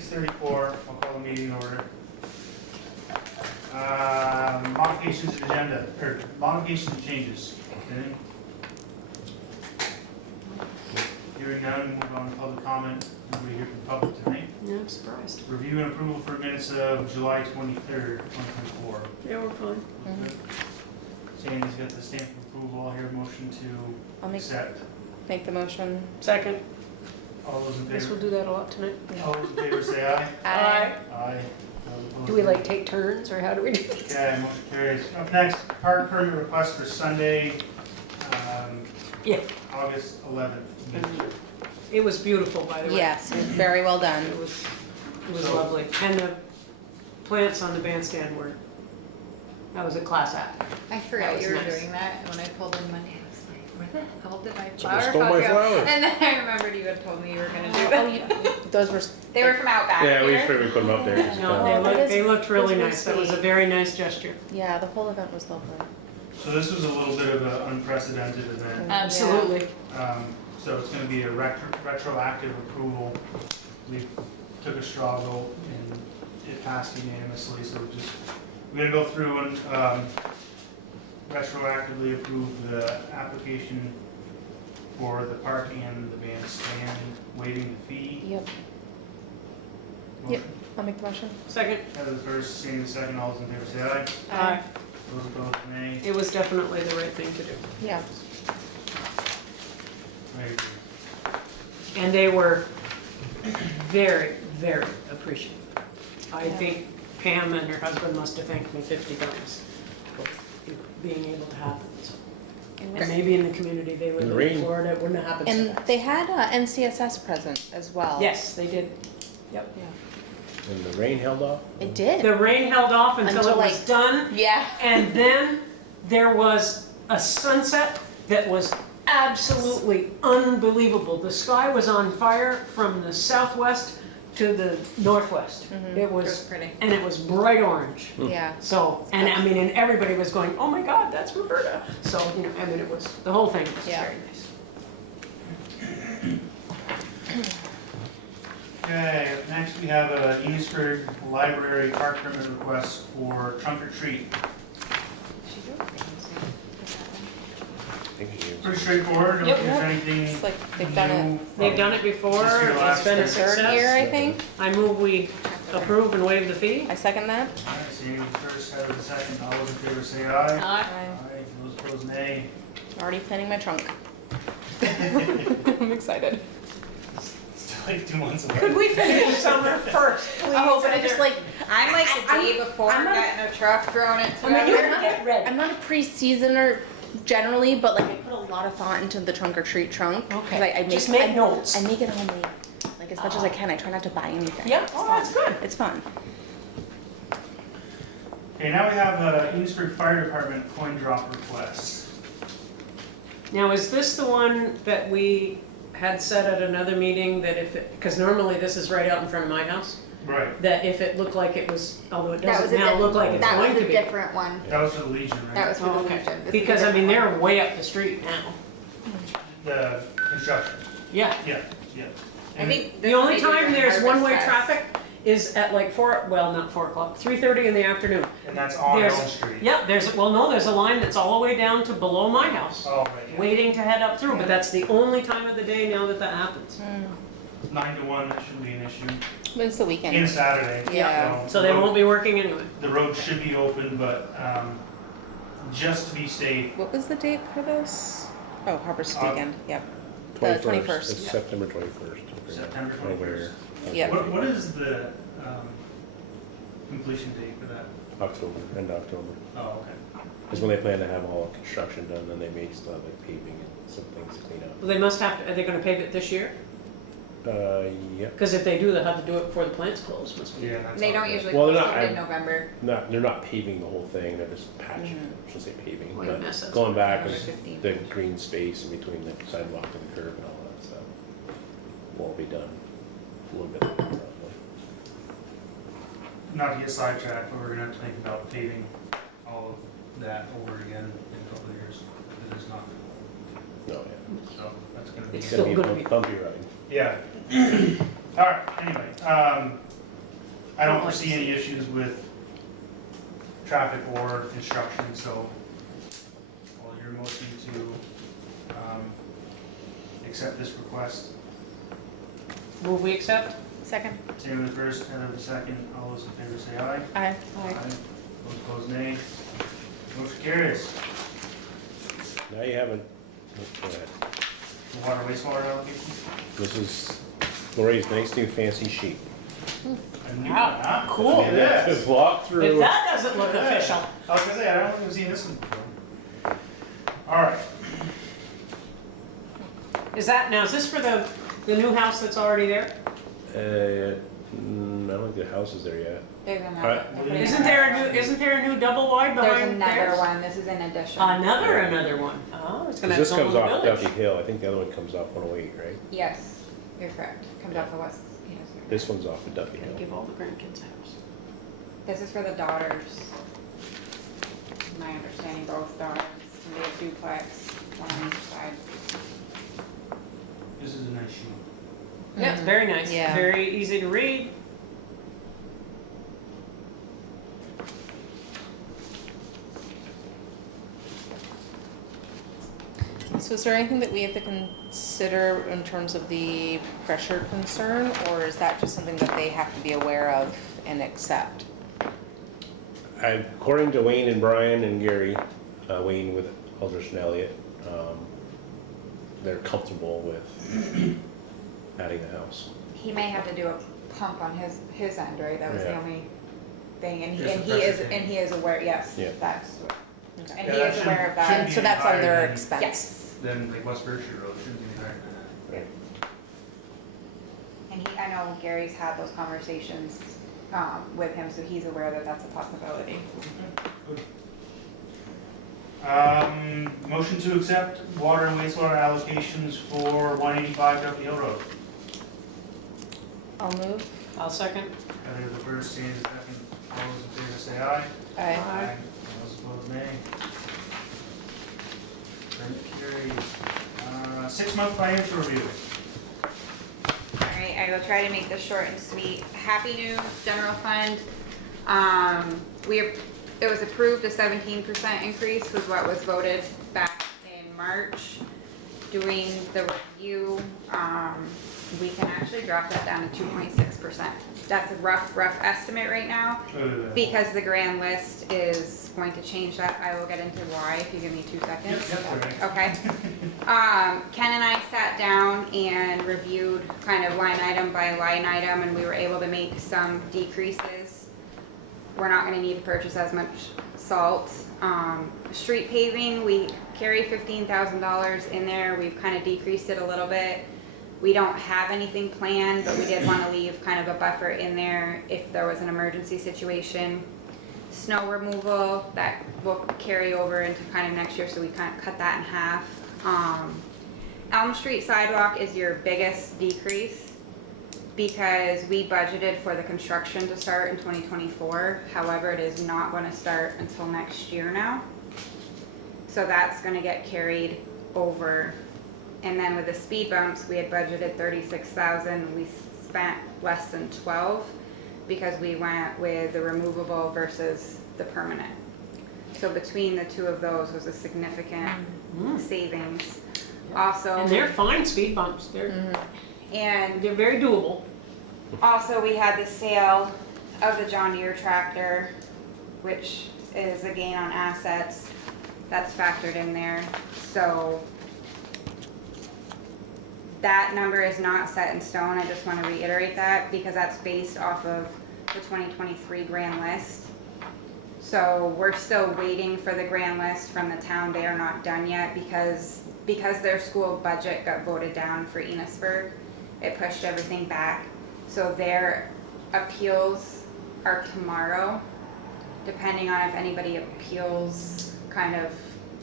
6:34, I'll call the meeting in order. Modifications of agenda, or modifications and changes. Anything? Hearing none, move on to public comment. Nobody here from the public tonight. Yeah, I'm surprised. Review and approval for minutes of July 23rd, 2024. Yeah, we're fine. Sandy's got the stamp of approval. I'll hear a motion to I'll accept. make the motion. Second. All those in Guess we'll favor? do that a lot tonight. All those in favor say aye. Aye. Aye. Those opposed, Do we nay. like take turns, or how do we do this? Okay, motion carries. Up next, park permit request for Sunday, Yeah. August 11th. It was beautiful, by the way. Yes, very well done. It was lovely. And the plants on the bandstand were, that was a class act. I That forgot was you were nice. doing that when I pulled in Monday. I was like, where the hell did my Someone flower stole pot my go? flowers. And then I remembered you had told me you were gonna do Oh, that. those were. They were from out back Yeah, we here. put them up there. just No, kinda- they looked really it is nice. That was a sweet. very nice gesture. Yeah, the whole event was lovely. So this was a little bit of an unprecedented event. Absolutely. So it's gonna be a retroactive approval. We took a straw vote and it passed unanimously, so we're gonna go through and retroactively approve the application for the park and the bandstand, waiving the fee. Yep. Motion. I'll make the motion. Second. Have the first, Sandy the second, all those in favor say aye. Aye. Those opposed, nay. It was definitely the right thing to do. Yeah. I agree. And they were very, very appreciative. I Yeah. think Pam and her husband must have thanked me 50 times for being able to have it. So. And maybe in the community they live In the in rain. Florida, it wouldn't have happened so And fast. they had NCSS present as well. Yes, they did. Yep. And the rain held off? It did. The rain held off until Until, it was like- done, Yeah. and then there was a sunset that was absolutely unbelievable. The sky was on fire from the southwest to the northwest. Mhm. It It was was, pretty. and it was bright orange. Yeah. So, and I mean, and everybody was going, oh my God, that's Roberta. So, you know, I mean, it was, the whole thing was Yeah. very nice. Okay, up next we have a Enosburg Library park permit request for trunk or treat. She do things, Thank you. Pretty straightforward, don't think Yep. there's anything It's like they've done it new. They've done it before, This year, it's last been a year. third year, success. I think. I move we approve and waive the fee. I second that. Alright, Sandy was first, Heather the second, all those in favor say aye. yeah. Aye, those opposed nay. Already planning my trunk. I'm excited. Still like 2 months away. Could we finish summer first, please? Oh, but I just like, I'm like the I'm- day before I'm not- getting a truck thrown it I mean, you together. get ready. I'm not a pre-seasoner generally, but like I put a lot of thought into the trunk or treat trunk. 'Cause Okay, I make, just make I, notes. I make it homemade, like as much as I can. I try not to buy anything. Yeah, It's oh, fun. that's good. It's fun. Okay, now we have Enosburg Fire Department coin drop request. Now, is this the one that we had said at another meeting that if it, because normally this is right out in front of my house, Right, that if it looked like it was, although it That was doesn't a now diff- look like it's that going was to a be. different one. that was for the Legion, That right? was for Oh, the okay. Legion. This is a Because I mean, different they're way up the street now. The construction, Yeah. yeah. one. I think The only this is time the there's one-way Harvest Fest. traffic is at like 3:30 in the afternoon. And that's on There's- Elm Street. Yep, there's a line that's all the way down to below my house, Oh, right, yeah. waiting to head up through, but that's the only time of the day now that happens. 9 to 1, that shouldn't be an issue. But it's the weekend. In Saturday. Yeah. So they won't be working anyway. The road should be open, but just to be safe, What was the date for this? Oh, Harvest Uh, Weekend. Yep. The 21st. It's September 21st. September Aware. 21st. Yep. What is the completion date for that? October, end of October. Oh, okay. Is when they plan to have all the construction done, then they may still have like paving and some things to clean up. Well, they must have to, are they gonna pave it this year? Yep. Because if they do, they'll have to do it before the plant's closed, must be. Yeah, that's They all don't good. usually Well, close they're till not- mid-November. They're not paving the whole thing, they're just patching, I shouldn't say paving, What a but mess that's going gonna back be. is 15. the green space in between the sidewalk and the curb and all that stuff. Won't be done a little bit later probably. Not to get sidetracked, but we're gonna have to think about paving all of that over again in a couple of years. It is not, No, yeah. so that's gonna be. It's It's gonna still be a gonna be- bumpy ride. Yeah. All right, anyway, I don't foresee any issues with traffic or construction, so well, your motion to accept this request. Will we accept? Second. Sam with the first, Heather with the second. All those in favor say aye. Aye. Those opposed, nay. Motion carries. Now you haven't, go ahead. The water wastewater allocation? This is Lori's nice new fancy sheet. A new Wow, one, huh? cool. It is. Just walk If through. that doesn't look official. I was gonna say, I don't think I've seen this one before. All right. Is this for the new house that's already there? I don't think the house is there yet. There's Alright. another. Isn't there a new double wide There's behind another theirs? one, this is an addition. Another one. Oh, it's gonna have This its own comes off village. Duffy Hill. I think the other one comes off 108, right? Yes, you're correct, comes off the west, yes. This one's off of Duffy Gotta Hill. give all the grandkids a house. This is for the daughters. My understanding, both daughters, they have duplex, one on each side. This is a nice sheet. Yeah, it's very nice. Yeah. Very easy to read. So is there anything that we have to consider in terms of the pressure concern, or is that just something that they have to be aware of and accept? According to Wayne and Brian and Gary, Wayne with Aldrich and Elliott, they're comfortable with adding the house. He may have to do a pump on his end, right? That was the Yeah. only thing, and Just a he pressure is, tank. and he is aware, yes, Yeah. that's, Okay. and Yeah, he that is shouldn't- aware of that. shouldn't And be so that's on higher their than- expense? Yes, Then like West Berkshire Road shouldn't be higher. Right. and I know Gary's had those conversations, with him, so he's aware that that's a possibility. Motion to accept water and wastewater allocations for 185 Duffy Hill Road. I'll move. I'll second. Heather the first, Sam the second. All those in favor say aye. Aye. Aye. All those opposed, nay. Permit carries. 6-month financial review. Alright, I will try to make this short and sweet. Happy news, general fund. It was approved, a 17% increase was what was voted back in March. Doing the review, we can actually drop that down to 2.6%. That's a rough estimate right now, because the grand list is going to change that. I will get into why if you give me 2 seconds. Yep, that's all Okay. Ken and I sat down and reviewed kind of line item by line item, and we were able to make some decreases. We're not gonna need to purchase as much salt. Street paving, we carry $15,000 in there. We've kind of decreased it a little bit. We don't have anything planned, but we did want to leave kind of a buffer in there if there was an emergency situation. Snow removal, that will carry over into kind of next year, so we kind of cut that in half. Elm Street sidewalk is your biggest decrease because we budgeted for the construction to start in 2024. However, it is not going to start until next year now. So that's going to get carried over. And then with the speed bumps, we had budgeted 36,000. We spent less than 12 because we went with the removable versus the permanent. So between the two of those was a significant savings. Also, And they're fine speed bumps. and They're very doable. also we had the sale of the John Deere tractor, which is a gain on assets. That's factored in there. So that number is not set in stone. I just want to reiterate that because that's based off of the 2023 grand list. So we're still waiting for the grand list from the town. They are not done yet because their school budget got voted down for Enosburg. It pushed everything back. So their appeals are tomorrow, depending on if anybody appeals kind of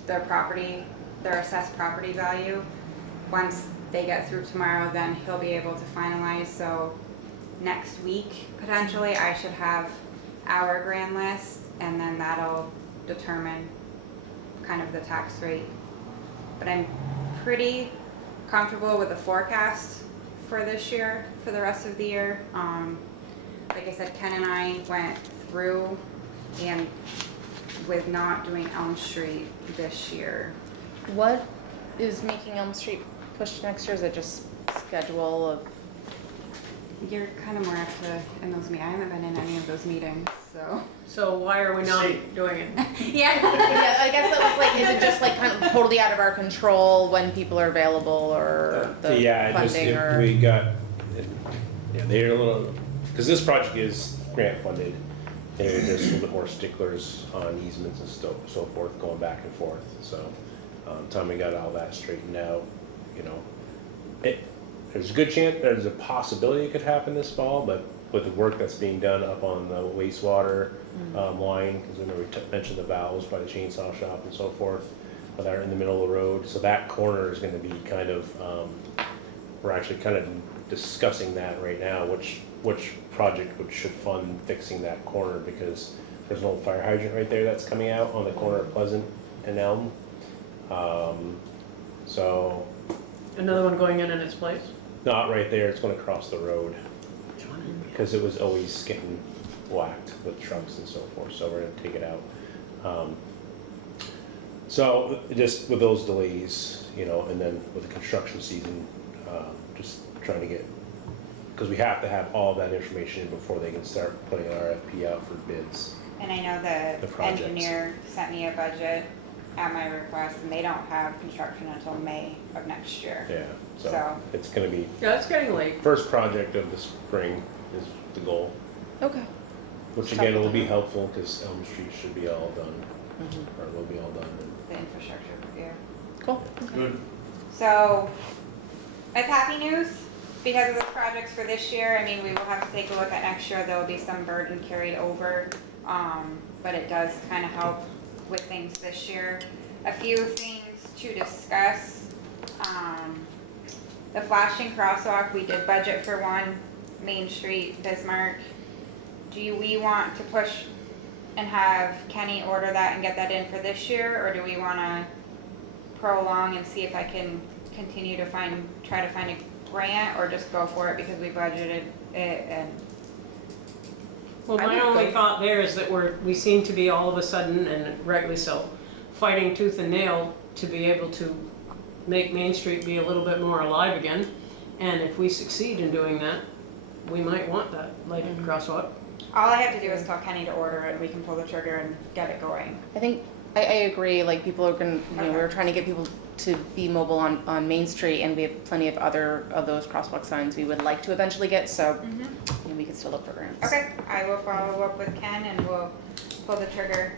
their property, their assessed property value. Once they get through tomorrow, then he'll be able to finalize. So next week, potentially, I should have our grand list, and then that'll determine kind of the tax rate. But I'm pretty comfortable with the forecast for this year, for the rest of the year. Like I said, Ken and I went through and with not doing Elm Street this year. What is making Elm Street pushed next year? Is it just schedule of? You're kind of more up to in those meetings. I haven't been in any of those meetings, so. So why are we not See. doing it? Yeah. Yeah, I guess that was like, is it just like kind of totally out of our control when people are available or the Yeah, just funding if or? we got, yeah, they're a little, because this project is grant funded. They're just a little bit more sticklers on easements and so forth, going back and forth. So, time we got all that straightened out, you know, there's a good chance, there's a possibility it could happen this fall, but with the work that's being done up on the wastewater line, because remember we mentioned the valves by the chainsaw shop and so forth, that are in the middle of the road. So that corner is gonna be kind of, we're actually kind of discussing that right now, which project should fund fixing that corner, because there's an old fire hydrant right there that's coming out on the corner of Pleasant and Elm. So, Another one going in its place? not right there, it's gonna cross the road, because it was always getting whacked with trucks and so forth, so we're gonna take it out. So, just with those delays, you know, and then with the construction season, just trying to get, because we have to have all that information in before they can start putting an RFP out for bids. And I know The the projects. engineer sent me a budget at my request, and they don't have construction until May of next year. Yeah, so So- it's gonna be, Yeah, it's getting late. first project of the spring is the goal, Okay. which Start again with will be that. helpful, because Elm Street should be all done, Mhm. or will be all done. The infrastructure review. Cool. Good. So, it's happy news because of the projects for this year. I mean, we will have to take a look at next year. There will be some burden carried over. But it does kind of help with things this year. A few things to discuss. The flashing crosswalk, we did budget for one, Main Street, Bismarck. Do we want to push and have Kenny order that and get that in for this year? Or do we want to prolong and see if I can continue to try to find a grant, or just go for it because we budgeted it? And Well, I my would only go- thought there is that we seem to be all of a sudden, and rightly so, fighting tooth and nail to be able to make Main Street be a little bit more alive again. And if we succeed in doing that, we might want that lighted crosswalk. all I have to do is tell Kenny to order it, and we can pull the trigger and get it going. I think, I agree, like people are gonna, you know, Okay. we're trying to get people to be mobile on Main Street, and we have plenty of other of those crosswalk signs we would like to eventually get, so you know, we can still look for grants. Okay, I will follow up with Ken and we'll pull the trigger.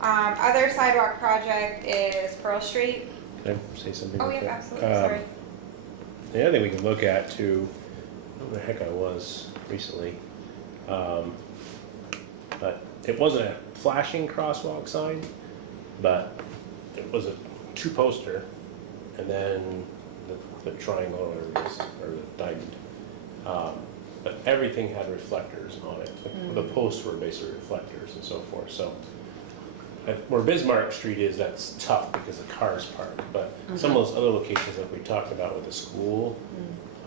Other sidewalk project is Pearl Street. Can I say something? Oh, real yeah, quick? absolutely, sorry. The other thing we can look at too, I don't know where the heck I was recently, but it wasn't a flashing crosswalk sign, but it was a two poster, and then the triangle or whatever it is, or the diamond. But everything had reflectors on it. The posts were basically reflectors and so forth, so. Where Bismarck Street is, that's tough because the cars park, but some of those other locations like we talked about with the school,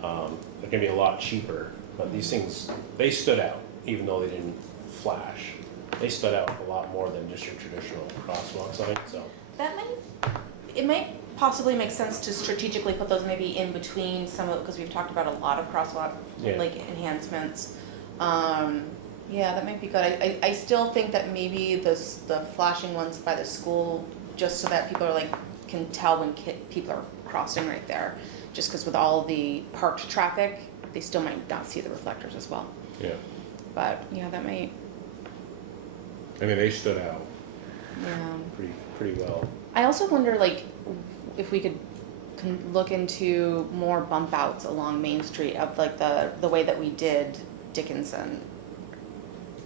they're gonna be a lot cheaper, but these things, they stood out, even though they didn't flash. They stood out a lot more than just your traditional crosswalk sign, so. That might, it might possibly make sense to strategically put those maybe in between some of, because we've talked about a lot of crosswalk, Yeah. like enhancements. Yeah, that might be good. I still think that maybe the flashing ones by the school, just so that people are like, can tell when people are crossing right there. Just because with all the parked traffic, they still might not see the reflectors as well. Yeah, But yeah, that might, I mean, they stood out yeah. pretty well. I also wonder, like, if we could look into more bump outs along Main Street of like the way that we did Dickinson.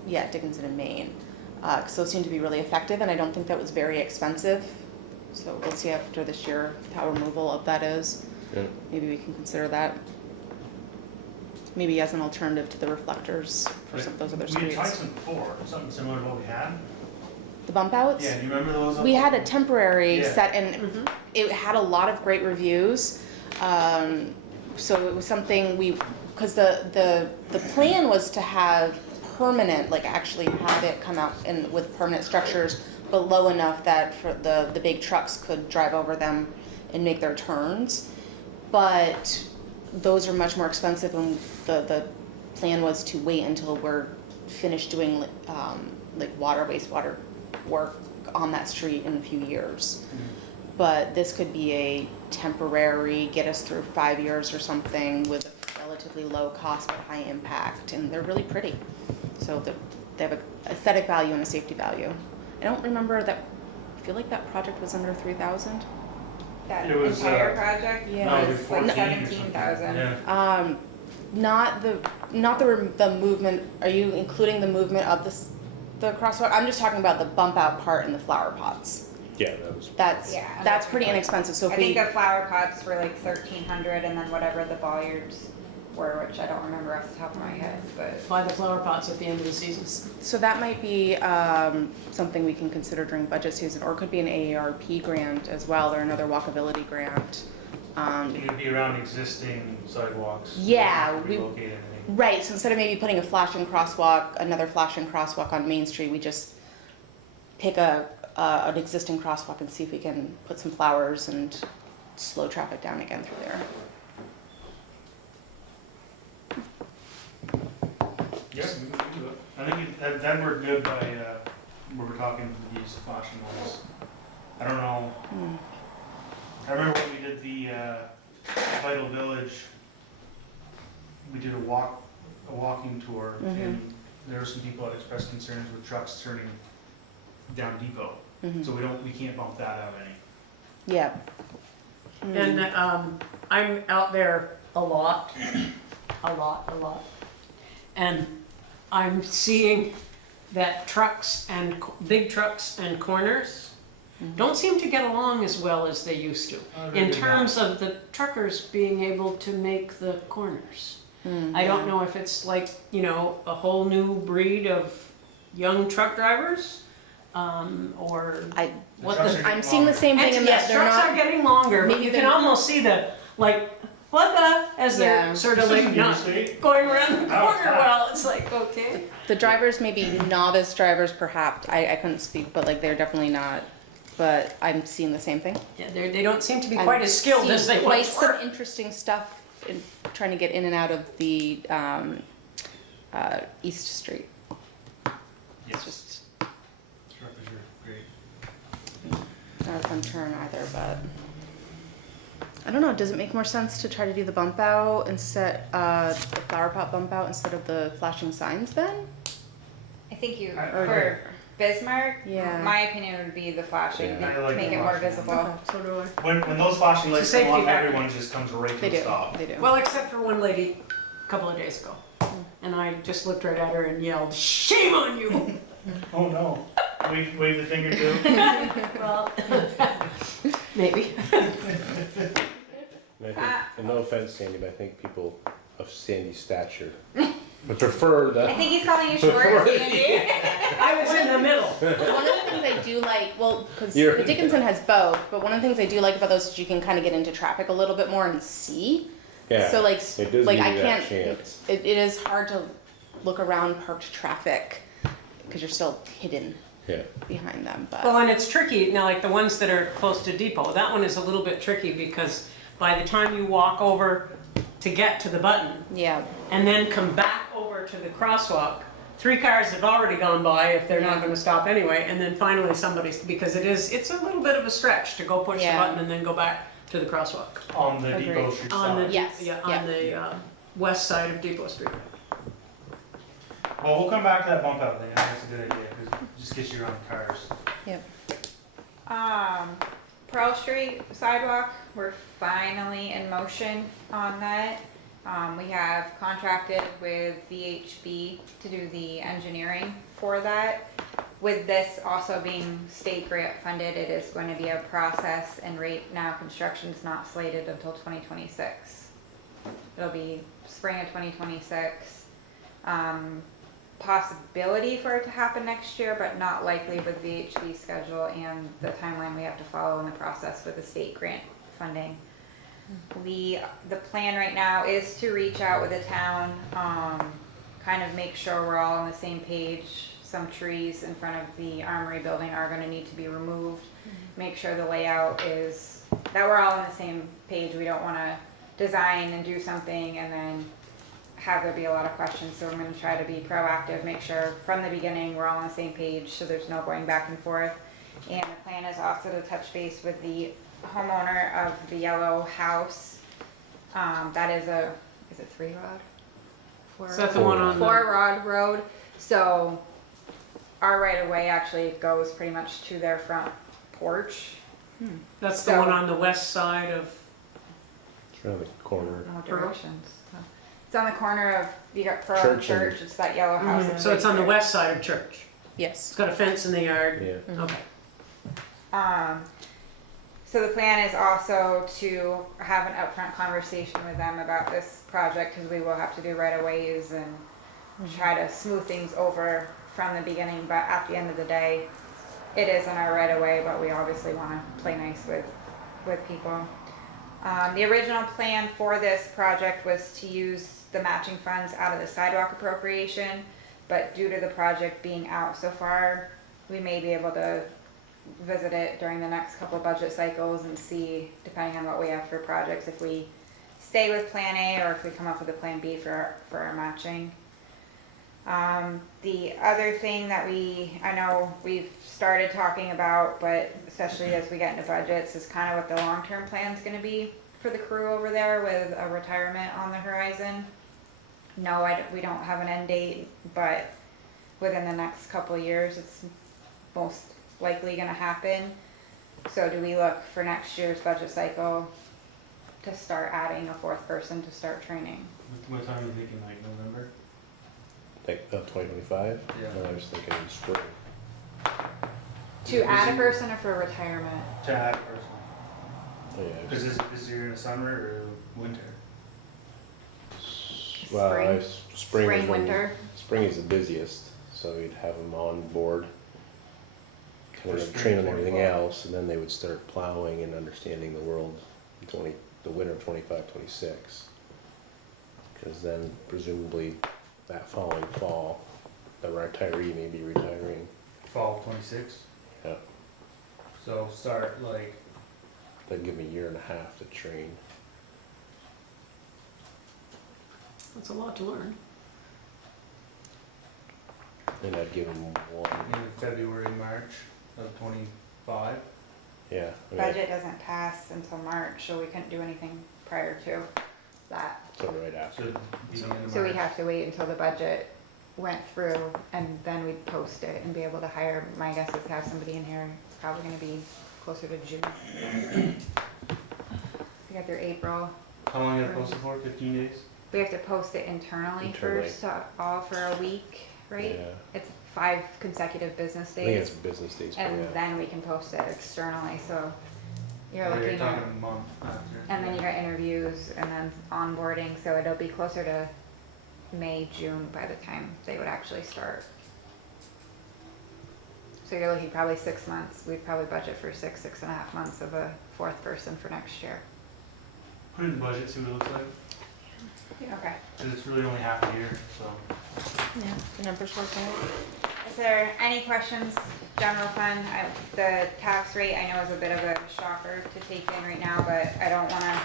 Yeah, Dickinson and Main. 'Cause those seem to be really effective, and I don't think that was very expensive. So we'll see after this year how removal of that is. Yeah. Maybe we can consider that. Maybe as an alternative to the reflectors for some of those other We had tried streets. some before, something similar to what we had. The bump outs? Yeah, do you remember those? We had a temporary Yeah. set, and it had a lot of great reviews. so it was something because the plan was to have permanent, like actually have it come out and with permanent structures, but low enough that for the big trucks could drive over them and make their turns. But those are much more expensive, and the plan was to wait until we're finished doing like wastewater work on that street in a few years. But this could be a temporary, get us through 5 years or something with a relatively low cost but high impact, and they're really pretty. So they have an aesthetic value and a safety value. I don't remember that, I feel like that project was under 3,000. That It was, entire project Yeah. no, was it was like 14 or 17,000. something. Yeah. Not the movement, are you including the movement of the crosswalk? I'm just talking about the bump out part and the flower pots. Yeah, that was. Yeah, and That's pretty inexpensive, so I if think we, the flower pots were like 1,300, and then whatever the bollards were, which I don't remember off the top of my head, but. Buy the flower pots at the end of the season. so that might be something we can consider during budget season, or it could be an AARP grant as well, or another walkability grant. It would be around existing sidewalks. Yeah, Not we- relocate anything. Right, so instead of maybe putting another flashing crosswalk on Main Street, we just pick an existing crosswalk and see if we can put some flowers and slow traffic down again through there. Yeah, we can do it. I think that worked good by, we were talking these flashing ones. I don't know, I remember when we did the, Vital Village, we did a walking tour, and there were some people that expressed concerns with trucks turning down Depot. So we can't bump that out any. Yeah. And I'm out there a lot. And I'm seeing that trucks and big trucks and corners don't seem to get along as well as they used to. In terms of the truckers being able to make the corners. I don't know if it's like, a whole new breed of young truck drivers, or what trucks the. are I'm seeing the same thing in Yes, that they're trucks are not, getting longer, but maybe you they're can not- almost see the, what the, as Yeah. they're sort of This like isn't not interstate. going around the Oh, corner yeah. well, it's like, okay. the drivers, maybe novice drivers perhaps, I couldn't speak, but like they're definitely not, but I'm seeing the same thing. Yeah, they don't seem to be I'm quite as skilled as they seeing quite once some were. interesting stuff in trying to get in and out of the East Street. Yes. Just Truckers are great. not a fun turn either, but I don't know. Does it make more sense to try to do the bump out instead, the flower pot bump out instead of the flashing signs then? I think I- for Bismarck, Yeah. my opinion would be the flashing, Yeah. I to like make the it more flashing. visible. So do I. When those flashing lights It's a come on, safety factor. everyone just comes right They to a do. stop. They do. Well, except for one lady a couple of days ago. And I just looked right at her and yelled, "Shame on you!" Oh, no. Wave the finger too. Well, maybe. And I think, and no offense, Sandy, but I think people of Sandy's stature would prefer the. I think he's calling you short, Sandy. I was in the middle. One of the things I do like, well, because You're- the Dickinson has both, but one of the things I do like about those is you can kind of get into traffic a little bit more and see. Yeah, So like, it does like give I you that can't. chance. It is hard to look around parked traffic because you're still hidden Yeah. behind them. But Well, and it's tricky, now like the ones that are close to Depot, that one is a little bit tricky because by the time you walk over to get to the button yeah, and then come back over to the crosswalk, 3 cars have already gone by if they're not Yeah. gonna stop anyway, and then finally somebody's, because it's a little bit of a stretch to go push the Yeah. button and then go back to the crosswalk. On the Agreed. Depot Street On the, side. Yes, yeah, yeah. on the west side of Depot Street. Well, we'll come back to that bump out thing. I think that's a good idea because it just gets you around cars. yep. Pearl Street sidewalk, we're finally in motion on that. We have contracted with VHB to do the engineering for that. With this also being state grant funded, it is going to be a process, and right now construction's not slated until 2026. It'll be spring of 2026. Possibility for it to happen next year, but not likely with VHB schedule and the timeline we have to follow in the process with the state grant funding. The plan right now is to reach out with the town, kind of make sure we're all on the same page. Some trees in front of the Armory building are gonna need to be removed. Make sure the layout is, that we're all on the same page. We don't wanna design and do something and then have there be a lot of questions. So I'm gonna try to be proactive, make sure from the beginning we're all on the same page so there's no going back and forth. And the plan is also to touch base with the homeowner of the yellow house. That is it 3-rod? Is that the one on the? 4-rod road. So our right of way actually goes pretty much to their front porch. That's the So- one on the west side of, It's around the corner. No directions. It's on the corner of, you got Pearl Church and- Church, it's that yellow house. that's so it's right on the there. west side of Church. Yes. It's got a fence in the yard. Yeah. Okay. So the plan is also to have an upfront conversation with them about this project, because we will have to do right of ways and try to smooth things over from the beginning, but at the end of the day, it is in our right of way, but we obviously wanna play nice with people. The original plan for this project was to use the matching funds out of the sidewalk appropriation, but due to the project being out so far, we may be able to visit it during the next couple of budget cycles and see, depending on what we have for projects, if we stay with Plan A or if we come up with a Plan B for our matching. The other thing that I know we've started talking about, but especially as we get into budgets, is kind of what the long-term plan's gonna be for the crew over there with a retirement on the horizon. No, we don't have an end date, but within the next couple of years, it's most likely gonna happen. So do we look for next year's budget cycle to start adding a 4th person to start training? What time are you thinking, like November? Like 2025? Yeah. No, I was thinking spring. To add a person or for retirement? To add a person. Oh, yeah. Cause is you're in the summer or winter? Well, Spring? spring is when- Winter? Spring is the busiest, so we'd have them on board, kind For of spring train them everything 25. else, and then they would start plowing and understanding the world in the winter of 25, 26. Because then presumably that following fall, the retiree may be retiring. Fall 26? Yeah. So start like, They'd give them a year and a half to train. That's a lot to learn. And I'd give them one. in February, March of 25. Yeah. I mean, Budget doesn't pass until March, so we couldn't do anything prior to that. So right after. So beginning of March. So we'd have to wait until the budget went through and then we'd post it and be able to hire, my guess is have somebody in here, it's probably gonna be closer to June. We got through April. How long you gotta post it for? 15 days? We have to post it internally Internally. first, all for a week, right? Yeah. It's 5 consecutive business I think it's days, business days. but and yeah. then we can post it externally, so you're Or looking you're talking at, a month after. and then you got interviews and then onboarding, so it'll be closer to May, June by the time they would actually start. So you're looking probably 6 months, we'd probably budget for 6.5 months of a 4th person for next year. Put in the budget, see what it looks like. Okay. Cause it's really only half a year, so. Yeah, the numbers work out. Is there any questions, general fund? The tax rate I know is a bit of a shocker to take in right now, but I don't wanna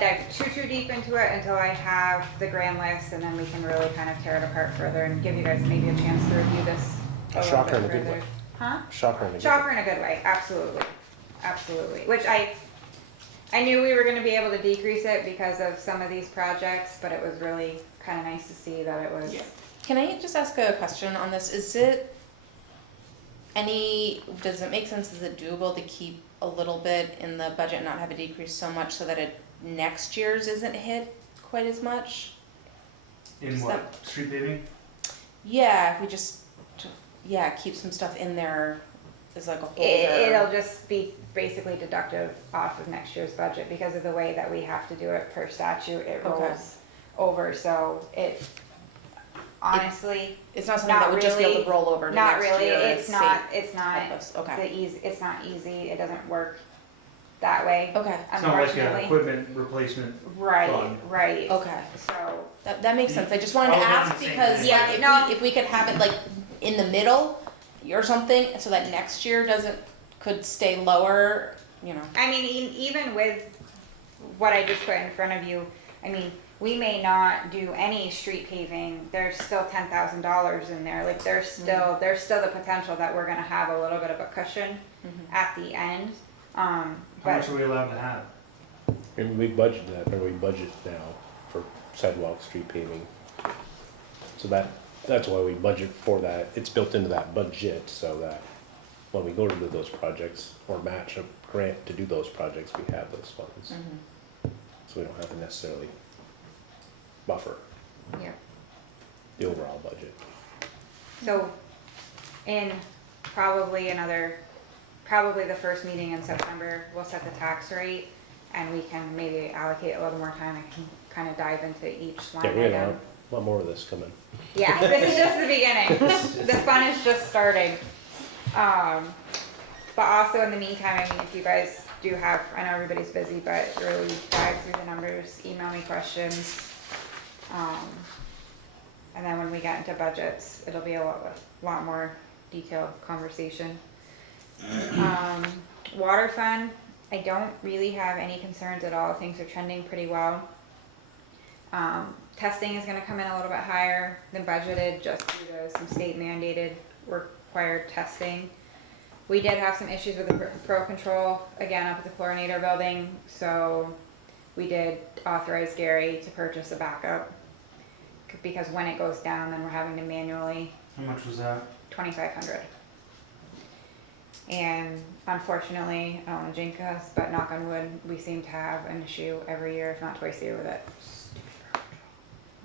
dive too deep into it until I have the grand list, and then we can really kind of tear it apart further and give you guys maybe a chance to review this a little shocker bit in a good further. way. Huh? Shocker in a good Shocker in a good way, absolutely, absolutely. Which I knew we were gonna be able to decrease it because of some of these projects, but it was really kind of nice to see that it was. Yeah. Can I just ask a question on this? Does it make sense, is it doable to keep a little bit in the budget and not have it decrease so much so that next year's isn't hit quite as much? In Is what, street paving? Yeah, if we just, keep some stuff in there as like a holder. It'll just be basically deductive off of next year's budget because of the way that we have to do it per statute, it Okay. rolls over, so honestly, It's not something not that would just be able really- to roll over to not next really, year. it's not help us. Okay. it's not easy, it doesn't work that way, Okay, It's not like an unfortunately. equipment replacement Right, fund. right. okay. So, That makes sense. I just wanted to I was on ask the same because page. like, Yeah, if, no. if we could have it like in the middle or something, so that next year could stay lower, you know. I mean, even with what I just put in front of you, I mean, we may not do any street paving, there's still $10,000 in there, like, there's still the potential that we're gonna have a little bit of a cushion at the end, How but, much are we allowed to have? And we budget that, or we budget now for sidewalk, street paving. So that's why we budget for that. It's built into that budget so that when we go to do those projects or match a grant to do those projects, we have those funds. So we don't have to necessarily buffer yeah. the overall budget. So, in probably the first meeting in September, we'll set the tax rate, and we can maybe allocate a little more time, I can kind of dive into each line Yeah, we have item. a lot more of this coming. Yeah, this is just the beginning. The fun is just starting. But also in the meantime, I mean, if you guys do have, I know everybody's busy, but really dive through the numbers, email me questions. And then when we get into budgets, it'll be a lot more detailed conversation. Water fund, I don't really have any concerns at all. Things are trending pretty well. Testing is gonna come in a little bit higher than budgeted just due to some state mandated required testing. We did have some issues with the Pro Control, again, up at the chlorinator building, so we did authorize Gary to purchase a backup. Because when it goes down, then we're having to manually, How much was that? 2,500. And unfortunately, I don't wanna jinx us, but knock on wood, we seem to have an issue every year, if not twice a year with it.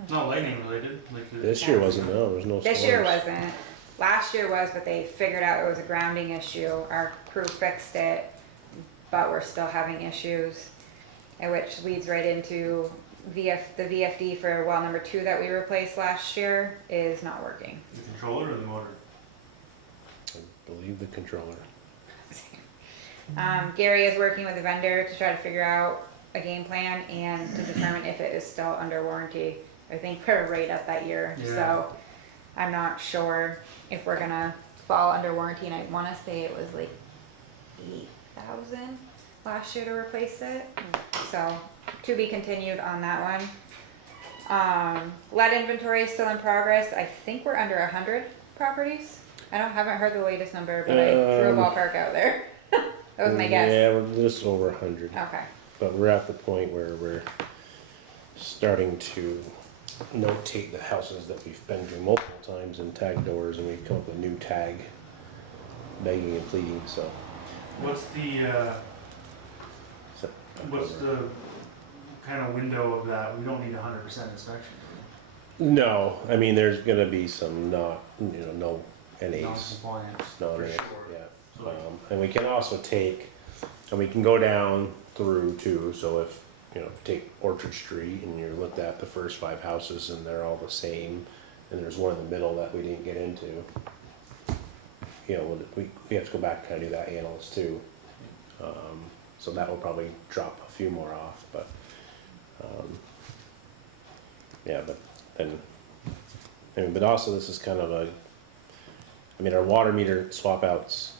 Not lightning related, like. This year wasn't, no, there was no storms. This year wasn't. Last year was, but they figured out it was a grounding issue. Our crew fixed it, but we're still having issues. And which leads right into the VFD for well number 2 that we replaced last year is not working. The controller or the motor? I believe the controller. Gary is working with a vendor to try to figure out a game plan and to determine if it is still under warranty. I think we're right at that year, Yeah. so I'm not sure if we're gonna fall under warranty, and I wanna say it was like 8,000 last year to replace it. So, to be continued on that one. Lead inventory is still in progress. I think we're under 100 properties. Haven't heard the latest number, but I threw a ballpark out there. That was my guess. Yeah, we're just over 100. Okay. But we're at the point where we're starting to notate the houses that we've been through multiple times and tag doors, and we've come up with a new tag, begging and pleading, so. What's the kind of window of that? We don't need 100% inspection. No, I mean, there's gonna be some not, no NAs. Non-compliance, No, for NAs, sure. yeah. So like, And we can also take, and we can go down through too, so if, take Orchard Street and you looked at the first 5 houses and they're all the same, and there's one in the middle that we didn't get into, we have to go back and kind of do that analysis too. So that will probably drop a few more off, but, yeah, but then, but also this is kind of our water meter swap outs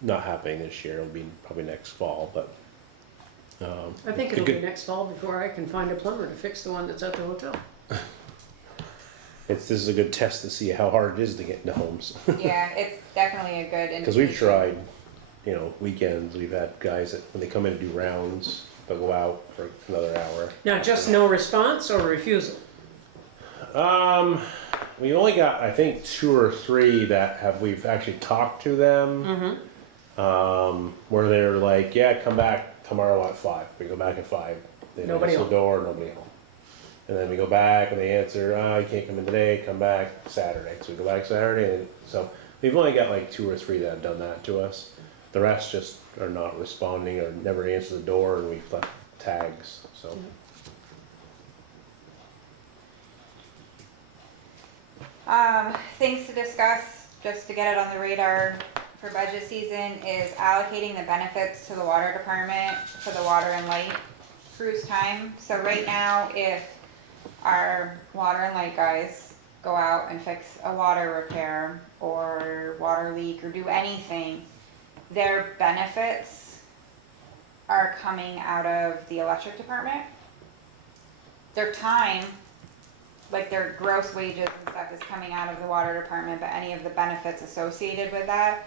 not happening this year, it'll be probably next fall, but. I think it'll be next fall before I can find a plumber to fix the one that's at the hotel. This is a good test to see how hard it is to get into homes. Yeah, it's definitely a good indication. Because we've tried, weekends, we've had guys that, when they come in to do rounds, they'll go out for another hour. Now, just no response or refusal? We only got, I think, 2 or 3 that we've actually talked to them. Where they're like, yeah, come back tomorrow at 5. We go back at 5. They Nobody answer the home. door, nobody home. And then we go back and they answer, you can't come in today, come back Saturday. So we go back Saturday, and so we've only got like 2 or 3 that have done that to us. The rest just are not responding or never answer the door, and we've left tags, so. Things to discuss, just to get it on the radar for budget season is allocating the benefits to the water department for the water and light cruise time. So right now, if our water and light guys go out and fix a water repair or water leak or do anything, their benefits are coming out of the electric department. Their time, like their gross wages and stuff, is coming out of the water department, but any of the benefits associated with that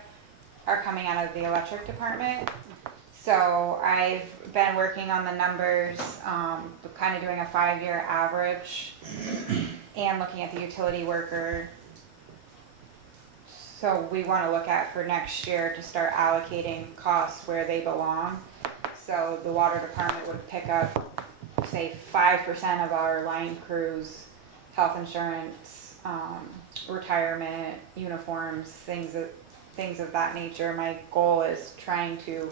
are coming out of the electric department. So I've been working on the numbers, kind of doing a 5-year average and looking at the utility worker. So we want to look at for next year to start allocating costs where they belong. So the water department would pick up, say, 5% of our line crews, health insurance, retirement, uniforms, things of that nature. My goal is trying to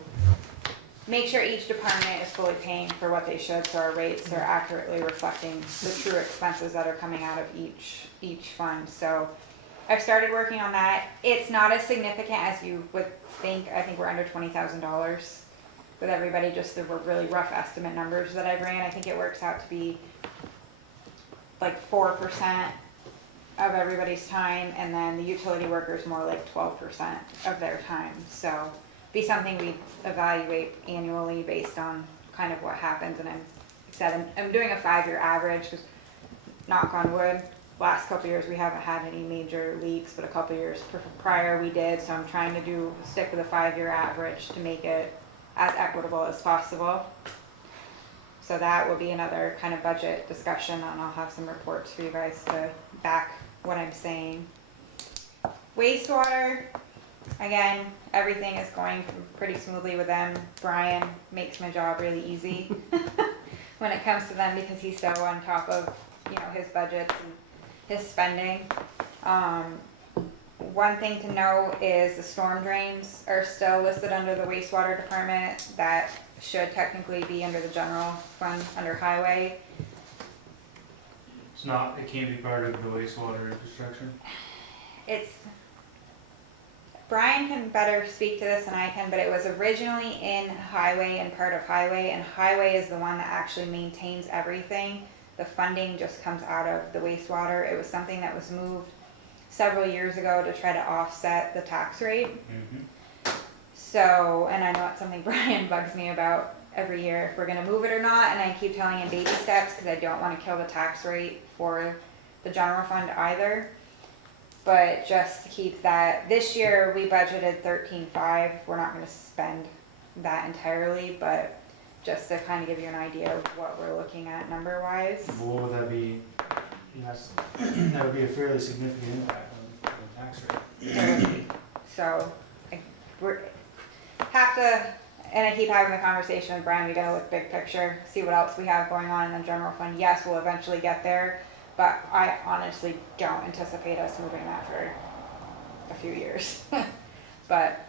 make sure each department is fully paying for what they should, so our rates are accurately reflecting the true expenses that are coming out of each fund. So I've started working on that. It's not as significant as you would think. I think we're under $20,000 with everybody, just the really rough estimate numbers that I've ran. I think it works out to be like 4% of everybody's time, and then the utility workers more like 12% of their time. So be something we evaluate annually based on kind of what happens. And I'm doing a 5-year average, because knock on wood, last couple years we haven't had any major leaks, but a couple years prior we did. So I'm trying to stick with a 5-year average to make it as equitable as possible. So that will be another kind of budget discussion, and I'll have some reports for you guys to back what I'm saying. Wastewater, again, everything is going pretty smoothly with them. Brian makes my job really easy when it comes to them, because he's so on top of, his budgets and his spending. One thing to know is the storm drains are still listed under the wastewater department. That should technically be under the general fund, under highway. It's not, it can't be part of the wastewater infrastructure. Brian can better speak to this than I can, but it was originally in highway and part of highway, and highway is the one that actually maintains everything. The funding just comes out of the wastewater. It was something that was moved several years ago to try to offset the tax rate. Mm-hmm. So, and I know it's something Brian bugs me about every year, if we're gonna move it or not, and I keep telling him baby steps, because I don't want to kill the tax rate for the general fund either. But just to keep that, this year we budgeted 13.5. We're not gonna spend that entirely, but just to kind of give you an idea of what we're looking at number-wise. What would that be? Yes, that would be a fairly significant impact on the tax rate. So, we're have to, and I keep having the conversation with Brian, we gotta look big picture, see what else we have going on in the general fund. Yes, we'll eventually get there, but I honestly don't anticipate us moving that for a few years. But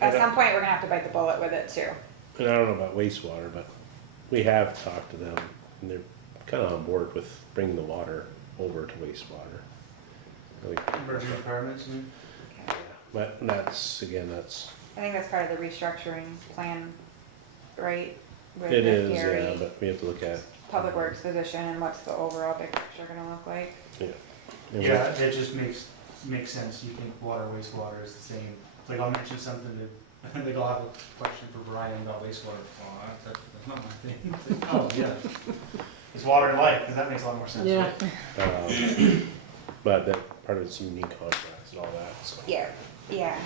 at some point, we're gonna have to bite the bullet with it too. And I don't know about wastewater, but we have talked to them, and they're kind of on board with bringing the water over to wastewater. Really. Emergency departments, I mean. But that's, again, that's, I think that's part of the restructuring plan, right? With it the is, Gary yeah, but we have to look at, Public Works position and what's the overall big picture gonna look like. Yeah, it just makes sense. You think water, wastewater is the same. Like, I'll mention something to, I think I'll have a question for Brian about wastewater. Oh, that's not my thing. It's like, oh, yeah. It's water and light, because that makes a lot more sense. Yeah. Right? but that part of it's unique contracts and all that, so. Yeah, yeah.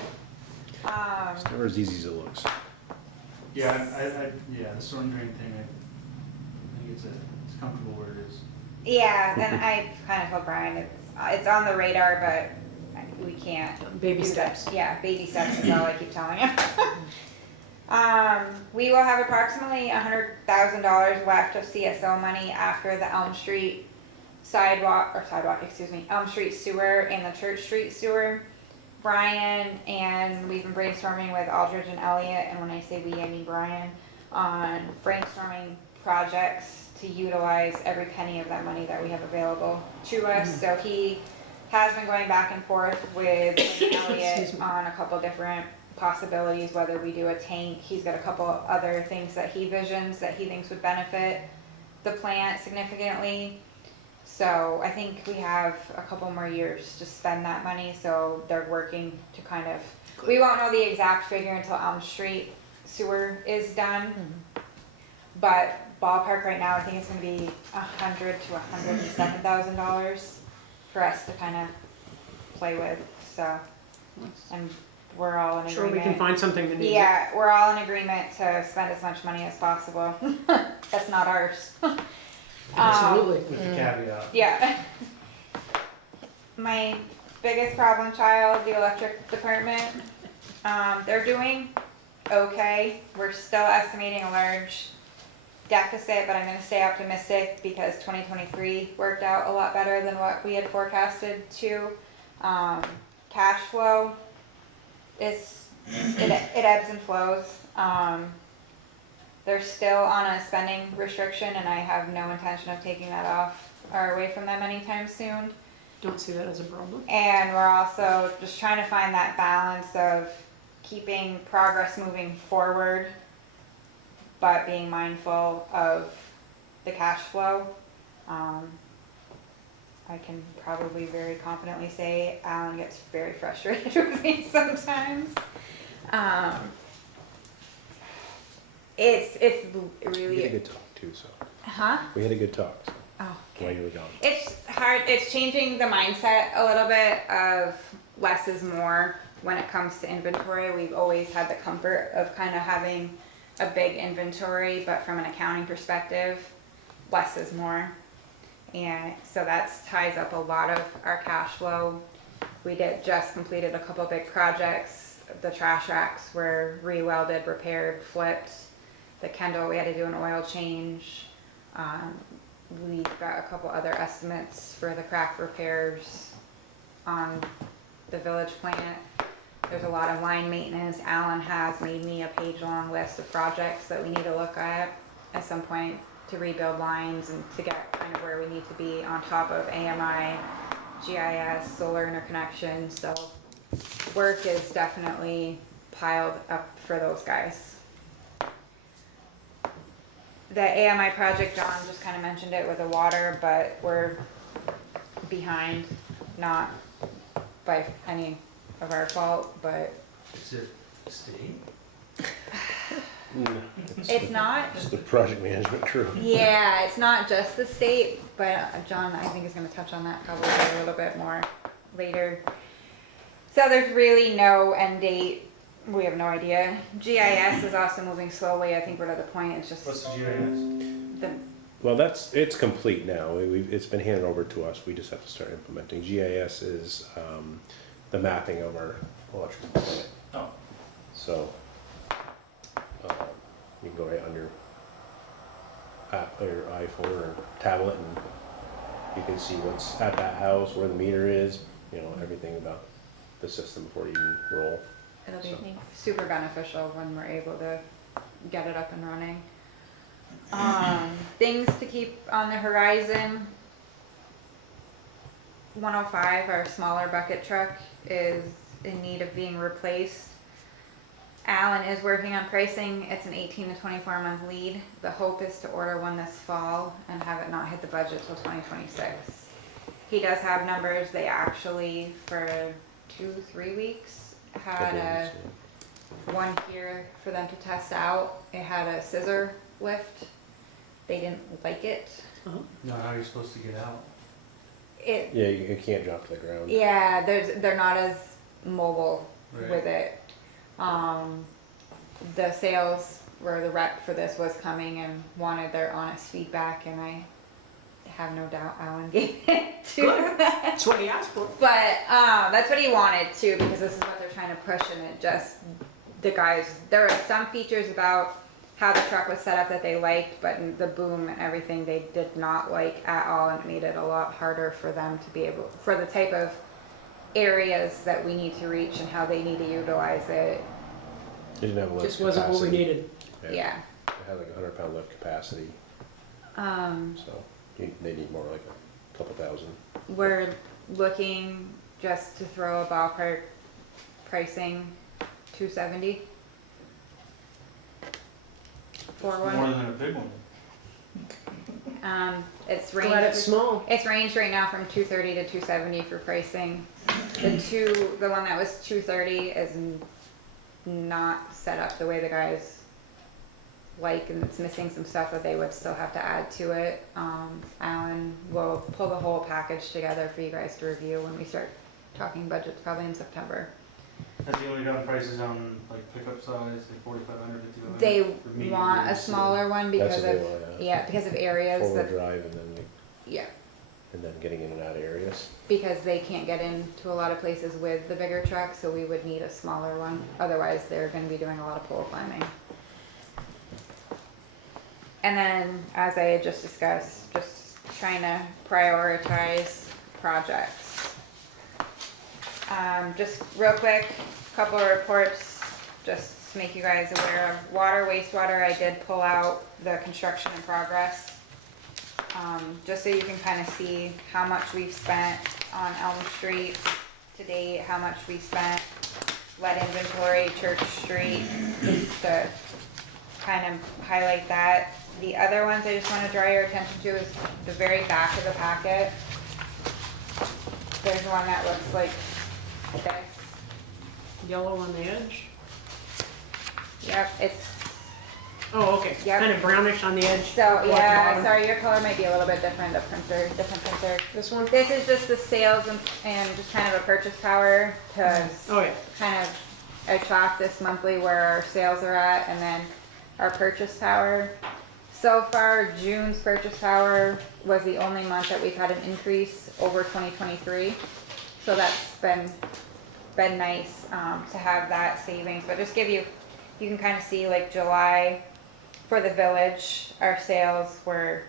It's never as easy as it looks. Yeah, yeah, the storm drain thing, I think it's comfortable where it is. Yeah, and I kind of told Brian it's on the radar, but we can't. Baby do that. steps. Yeah, baby steps is all I keep telling him. We will have approximately $100,000 left of CSO money after the Elm Street Elm Street sewer and the Church Street sewer. Brian and we've been brainstorming with Aldridge and Elliott, and when I say we, I mean Brian, on brainstorming projects to utilize every penny of that money that we have available to us. So he has been going back and forth with Elliott on a couple different possibilities, whether we do a tank. He's got a couple other things that he visions that he thinks would benefit the plant significantly. So I think we have a couple more years to spend that money, so they're working to kind of, we won't know the exact figure until Elm Street sewer is done. But ballpark right now, I think it's gonna be $100,000 to $107,000 for us to kind of play with, so. And we're all in agreement. Sure, we can find something that needs it. Yeah, we're all in agreement to spend as much money as possible. That's not ours. Absolutely. With the caveat. Yeah. My biggest problem child, the electric department, they're doing okay. We're still estimating a large deficit, but I'm gonna stay optimistic because 2023 worked out a lot better than what we had forecasted to. Cash flow is, it ebbs and flows. They're still on a spending restriction and I have no intention of taking that off or away from them anytime soon. Don't see that as a problem. And we're also just trying to find that balance of keeping progress moving forward, but being mindful of the cash flow. I can probably very confidently say Alan gets very frustrated with me sometimes. It's We really, had a good talk too, so. huh? We had a good talk, so, Oh, while you were gone. it's hard, it's changing the mindset a little bit of less is more when it comes to inventory. We've always had the comfort of kind of having a big inventory, but from an accounting perspective, less is more. And so that ties up a lot of our cash flow. We just completed a couple big projects. The trash racks were re-welded, repaired, flipped. The Kendall, we had to do an oil change. We've got a couple other estimates for the crack repairs on the village plant. There's a lot of line maintenance. Alan has made me a page-long list of projects that we need to look at some point to rebuild lines and to get kind of where we need to be on top of AMI, GIS, solar interconnections. So work is definitely piled up for those guys. The AMI project, John just kind of mentioned it with the water, but we're behind, not by any of our fault, but Is it state? it's not. It's the project management crew. Yeah, it's not just the state, but John, I think is going to touch on that probably a little bit more later. So there's really no end date. We have no idea. GIS is also moving slowly. I think we're at the point. It's just What's the GIS? the Well, it's complete now. It's been handed over to us. We just have to start implementing. GIS is the mapping of our electrical plant. Oh. So you can go right on your app or your iPhone or tablet, and you can see what's at that house, where the meter is. You know, everything about the system before you even roll. it'll be super beneficial when we're able to get it up and running. Things to keep on the horizon. 105, our smaller bucket truck, is in need of being replaced. Alan is working on pricing. It's an 18 to 24 month lead. The hope is to order one this fall and have it not hit the budget till 2026. He does have numbers. They actually, for 2-3 weeks, had one here for them to test out. It had a scissor lift. They didn't like it. No, how are you supposed to get out? It Yeah, you can't drop to the ground. yeah, they're not as mobile Right. with it. The sales or the rep for this was coming and wanted their honest feedback, and I have no doubt Alan gave it to them. That's what he asked for. But that's what he wanted too, because this is what they're trying to push, and it just the guys. There are some features about how the truck was set up that they liked, but the boom and everything they did not like at all, and it made it a lot harder for them to be able, for the type of areas that we need to reach and how they need to utilize it. It didn't have a lift Just wasn't what we capacity. needed. Yeah. It had like a 100-pound lift capacity, so they need more like a couple thousand. We're looking, just to throw a ballpark pricing 270 for It's one. more than a big one. It's Glad it's small. It's ranged right now from 230 to 270 for pricing. The one that was 230 is not set up the way the guys like, and it's missing some stuff that they would still have to add to it. Alan will pull the whole package together for you guys to review when we start talking budgets, probably in September. Has he only done prices on like pickup size, like 4,500, 5,500? They For medium want a duty, smaller one That's because what of they want, yeah, because of areas Four-wheel that drive and then, yeah, and then getting in and out of areas. because they can't get into a lot of places with the bigger truck, so we would need a smaller one. Otherwise, they're going to be doing a lot of pole climbing. And then, as I had just discussed, just trying to prioritize projects. Just real quick, couple of reports, just to make you guys aware of water, wastewater. I did pull out the construction in progress. Just so you can kind of see how much we've spent on Elm Street to date, how much we spent, lead inventory, Church Street, just to kind of highlight that. The other ones I just want to draw your attention to is the very back of the packet. There's one that looks like this. Yellow on the edge. Yep, it's Oh, okay. Yep. Kind of brownish on the edge. so along the yeah. bottom. Sorry, your color might be a little bit different. The printer, different printer. This one? This is just the sales and just kind of a purchase power to Oh, yeah. kind of I track this monthly where our sales are at and then our purchase power. So far, June's purchase power was the only month that we've had an increase over 2023. So that's been nice to have that savings. But just give you can kind of see like July for the village, our sales were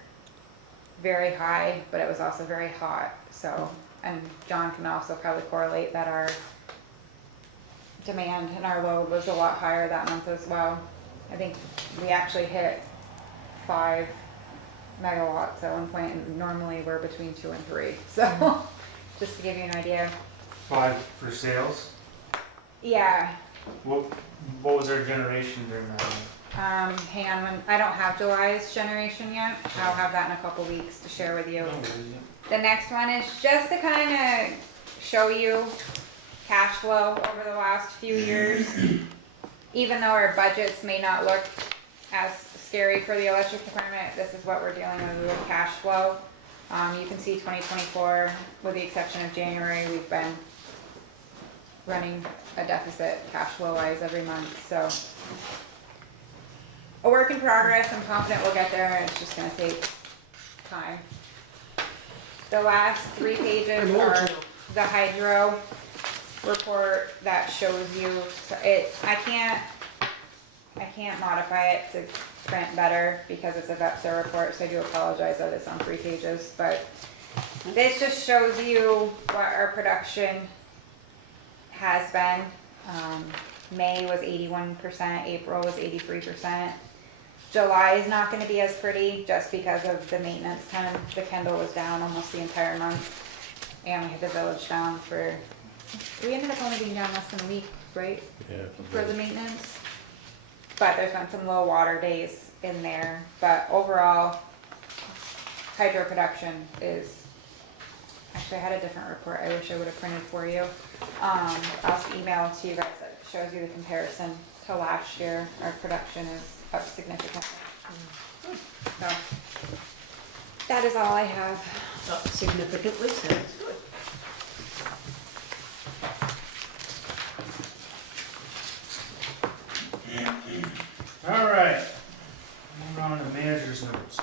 very high, but it was also very hot. So, and John can also probably correlate that our demand and our load was a lot higher that month as well. I think we actually hit 5 megawatts at one point, and normally we're between 2 and 3. So, just to give you an idea. 5 for sales. Yeah. What was our generation during that? Hang on, I don't have July's generation yet. I'll have that in a couple weeks to share with you. No worries, The next one is just to kind of show you cash flow over the last few years. Even though our budgets may not look as scary for the electric department, this is what we're dealing with cash flow. You can see 2024, with the exception of January, we've been running a deficit cash flow wise every month. So a work in progress. I'm confident we'll get there. It's just going to take time. The last 3 pages are the hydro report that shows you. So I can't modify it to print better because it's a VEPSA report. So I do apologize that it's on 3 pages, but this just shows you what our production has been. May was 81%, April was 83%. July is not going to be as pretty just because of the maintenance time. The Kendall was down almost the entire month, and we had the village down for. We ended up only being down less than a week, right? Yeah. For the maintenance. But there's been some low water days in there. But overall, hydro production is. Actually, I had a different report. I wish I would have printed for you. I'll also email it to you guys that shows you the comparison to last year. Our production is up significantly. So that is all I have. Up significantly, sounds good. All right. Moving on to manager's notes.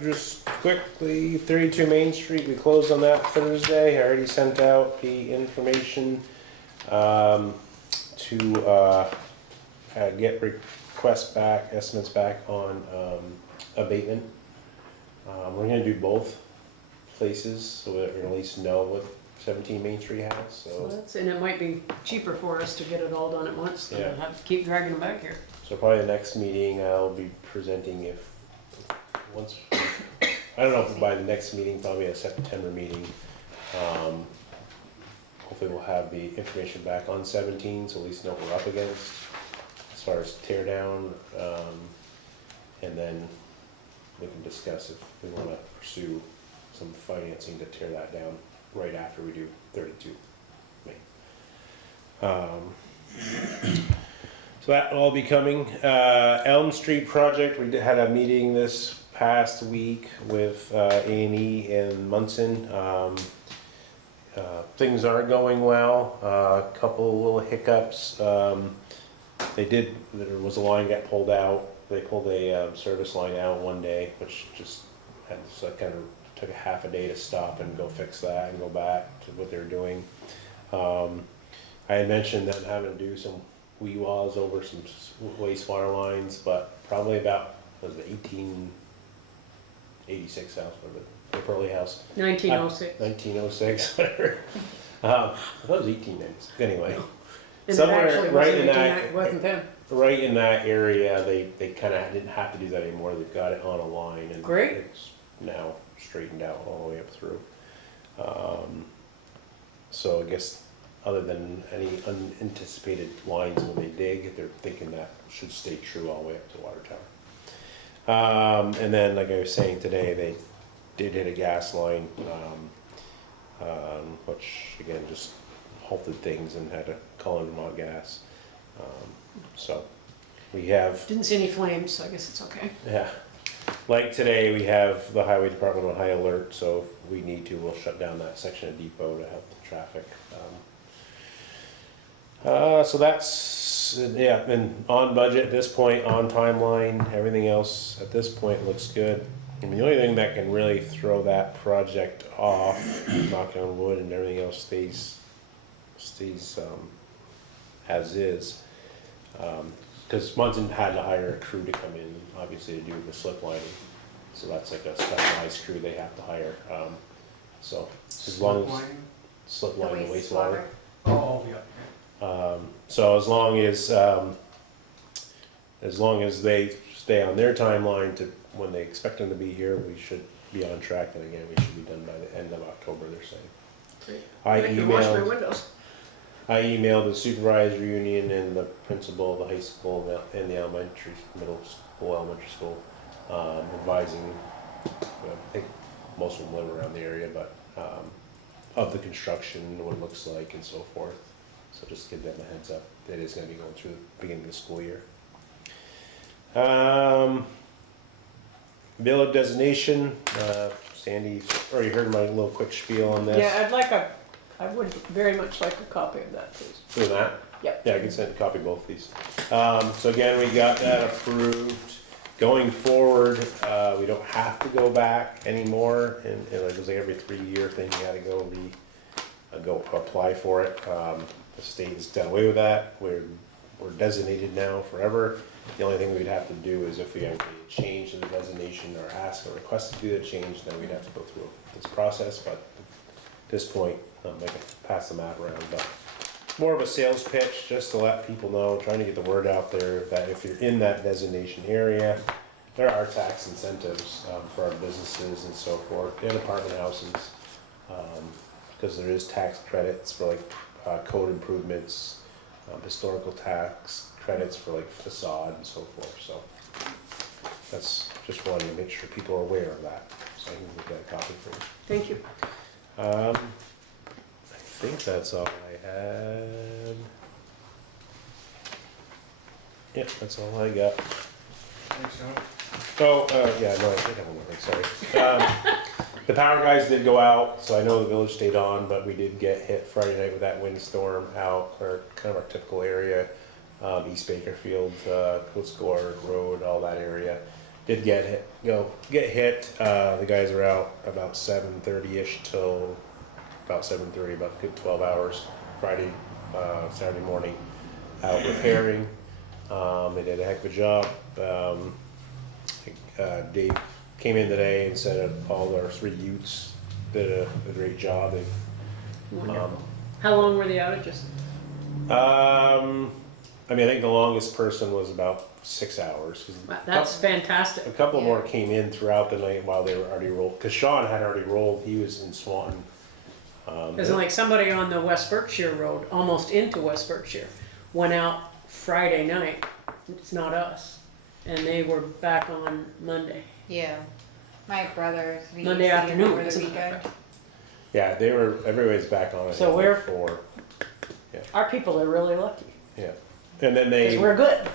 Just quickly, 32 Main Street, we closed on that Thursday. I already sent out the information to get requests back, estimates back on abatement. We're gonna do both places so that we at least know what 17 Main Street has, so. And it might be cheaper for us to get it all done at once than Yeah. have to keep dragging them back here. So probably the next meeting I'll be presenting once, I don't know if by the next meeting, probably a September meeting. Hopefully hopefully we'll have the information back on 17, so at least know what we're up against as far as tear down. And then we can discuss if we wanna pursue some financing to tear that down right after we do 32 May. So that will all be coming. Elm Street project, we had a meeting this past week with A&E in Munson. Things are going well. A couple little hiccups. There was a line got pulled out. They pulled a service line out one day, which just had so it kind of took a half a day to stop and go fix that and go back to what they're doing. I had mentioned them having to do some wee walls over some wastewater lines, but probably about, was it 1886 house, whatever, the Pearly House. 1906. 1906, whatever. I thought it was 1890s. Anyway, And it somewhere actually right in wasn't that, 18, it wasn't them. right in that area, they kind of didn't have to do that anymore. They've got it on a line, and Great. it's now straightened out all the way up through. So I guess other than any unanticipated lines when they dig, they're thinking that should stay true all the way up to the water tower. And then, like I was saying today, they did hit a gas line, which again just halted things and had to call in Vermont Gas. So we have, Didn't see any flames, so I guess it's okay. yeah, like today we have the highway department on high alert, so if we need to, we'll shut down that section of depot to help the traffic. So that's, yeah, and on budget at this point, on timeline, everything else at this point looks good. I mean, the only thing that can really throw that project off, knock on wood, and everything else stays as is. Because Munson had to hire a crew to come in, obviously, to do the slip lining. So that's like a specialized crew they have to hire. So as long as slip The line the wastewater. Oh, yeah. So as long as they stay on their timeline to when they expect them to be here, we should be on track. And again, we should be done by the end of October, they're saying. Great. I can wash my emailed windows. the supervisor union and the principal of the high school and the middle school, elementary school, advising, I think most of them live around the area, but of the construction, what it looks like and so forth. So just give them a heads up that it's gonna be going through the beginning of the school year. Village designation, Sandy, already heard my little quick spiel on this. Yeah, I would very much like a copy of that, please. Doing that? Yep. Yeah, I can send a copy of both these. So again, we got that approved. Going forward, we don't have to go back anymore, and it was like every 3-year thing, you gotta go apply for it. The state has done away with that. We're designated now forever. The only thing we'd have to do is if we have to change the designation or ask or request to do the change, then we'd have to go through this process, but at this point, I can pass the map around, but more of a sales pitch, just to let people know, trying to get the word out there that if you're in that designation area, there are tax incentives for our businesses and so forth, and apartment houses, because there is tax credits for like code improvements, historical tax credits for like facade and so forth. So that's just wanting to make sure people are aware of that. So I can get a copy for you. Thank you. I think that's all I had. Yep, that's all I got. Thanks, John. Oh, yeah, no, I think I have one more thing, sorry. The power guys did go out, so I know the village stayed on, but we did get hit Friday night with that windstorm out, or kind of our typical area, East Bakerfield, Cliffscore Road, all that area. Did get hit, the guys are out about 7:30-ish till about 7:30, about a good 12 hours, Friday, Saturday morning, out repairing. They did a heck of a job. Dave came in today and said all our 3 utes did a great job. Wonderful. How long were the outages? I mean, I think the longest person was about 6 hours. 'Cause Wow, that's fantastic. a couple more came in throughout the night while they were already rolled. Because Sean had already rolled. He was in Swanton Cause like somebody on the West Berkshire Road, almost into West Berkshire, went out Friday night, it's not us, and they were back on Monday. Yeah. My brother's Monday VEC afternoon, over the isn't it? weekend. Yeah, everybody's back on it. So we're- for, Our people are really lucky, yeah. And then cause we're good.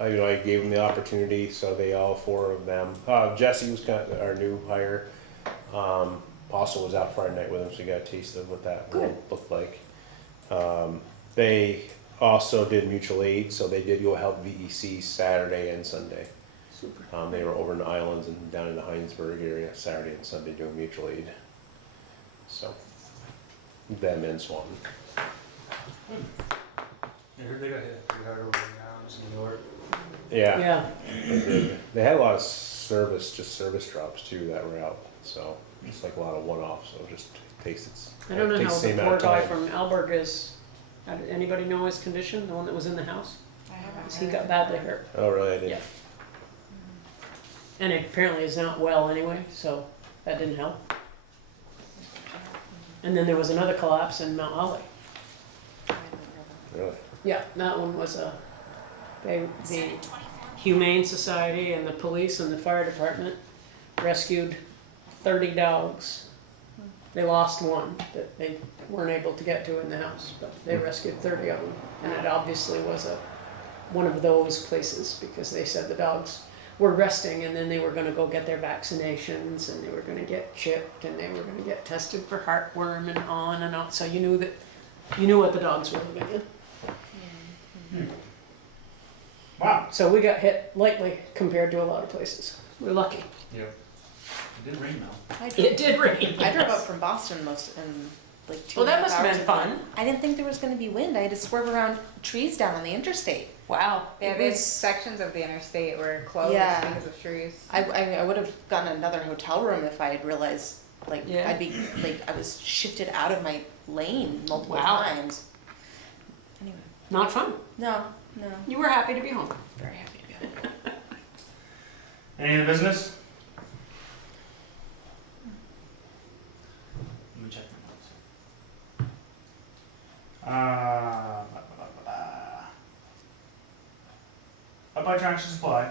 I gave them the opportunity, so they all four of them. Jesse was our new hire. Also was out Friday night with him, so he got a taste of what that Good. looked like. They also did mutual aid, so they did go help VEC Saturday and Sunday. Super. They were over in the islands and down in the Heinsberg area Saturday and Sunday doing mutual aid. So, them and Swanton. I heard they got hit pretty hard over in the mountains in New York. Yeah, Yeah, they did. They had a lot of service drops too that were out. So it's like a lot of one-offs. So it just takes I don't know takes how the the same poor amount of guy time. from Alberg is, did anybody know his condition, the one that was in the house? I haven't 'Cause he heard. got badly hurt, Oh really? I didn't. Yeah. and it apparently is not well anyway, so that didn't help. And then there was another collapse in Mount Holly. Really? Yeah, that one was the Humane Society and the police and the fire department rescued 30 dogs. They lost one that they weren't able to get to in the house, but they rescued 30 of them. And it obviously was one of those places because they said the dogs were resting and then they were gonna go get their vaccinations and they were gonna get chipped and they were gonna get tested for heartworm and on and on. So you knew what the dogs were living in. Wow. So we got hit lightly compared to a lot of places. We're lucky. Yeah. It did rain though. It did rain. I drove up from Boston in like 2.5 Well, that must have hours been of fun. wind. I didn't think there was gonna be wind. I had to swerve around trees down on the interstate. Wow. Yeah, It there's was- sections of the interstate were closed Yeah. because of trees. I would have gotten another hotel room if I had realized, like, Yeah. I'd be, like, I was shifted out of my lane multiple Wow. times. Anyway, Not fun. no, You were happy to be home. very happy to be home. Any other business? Let me check my notes. Up by Tractor Supply,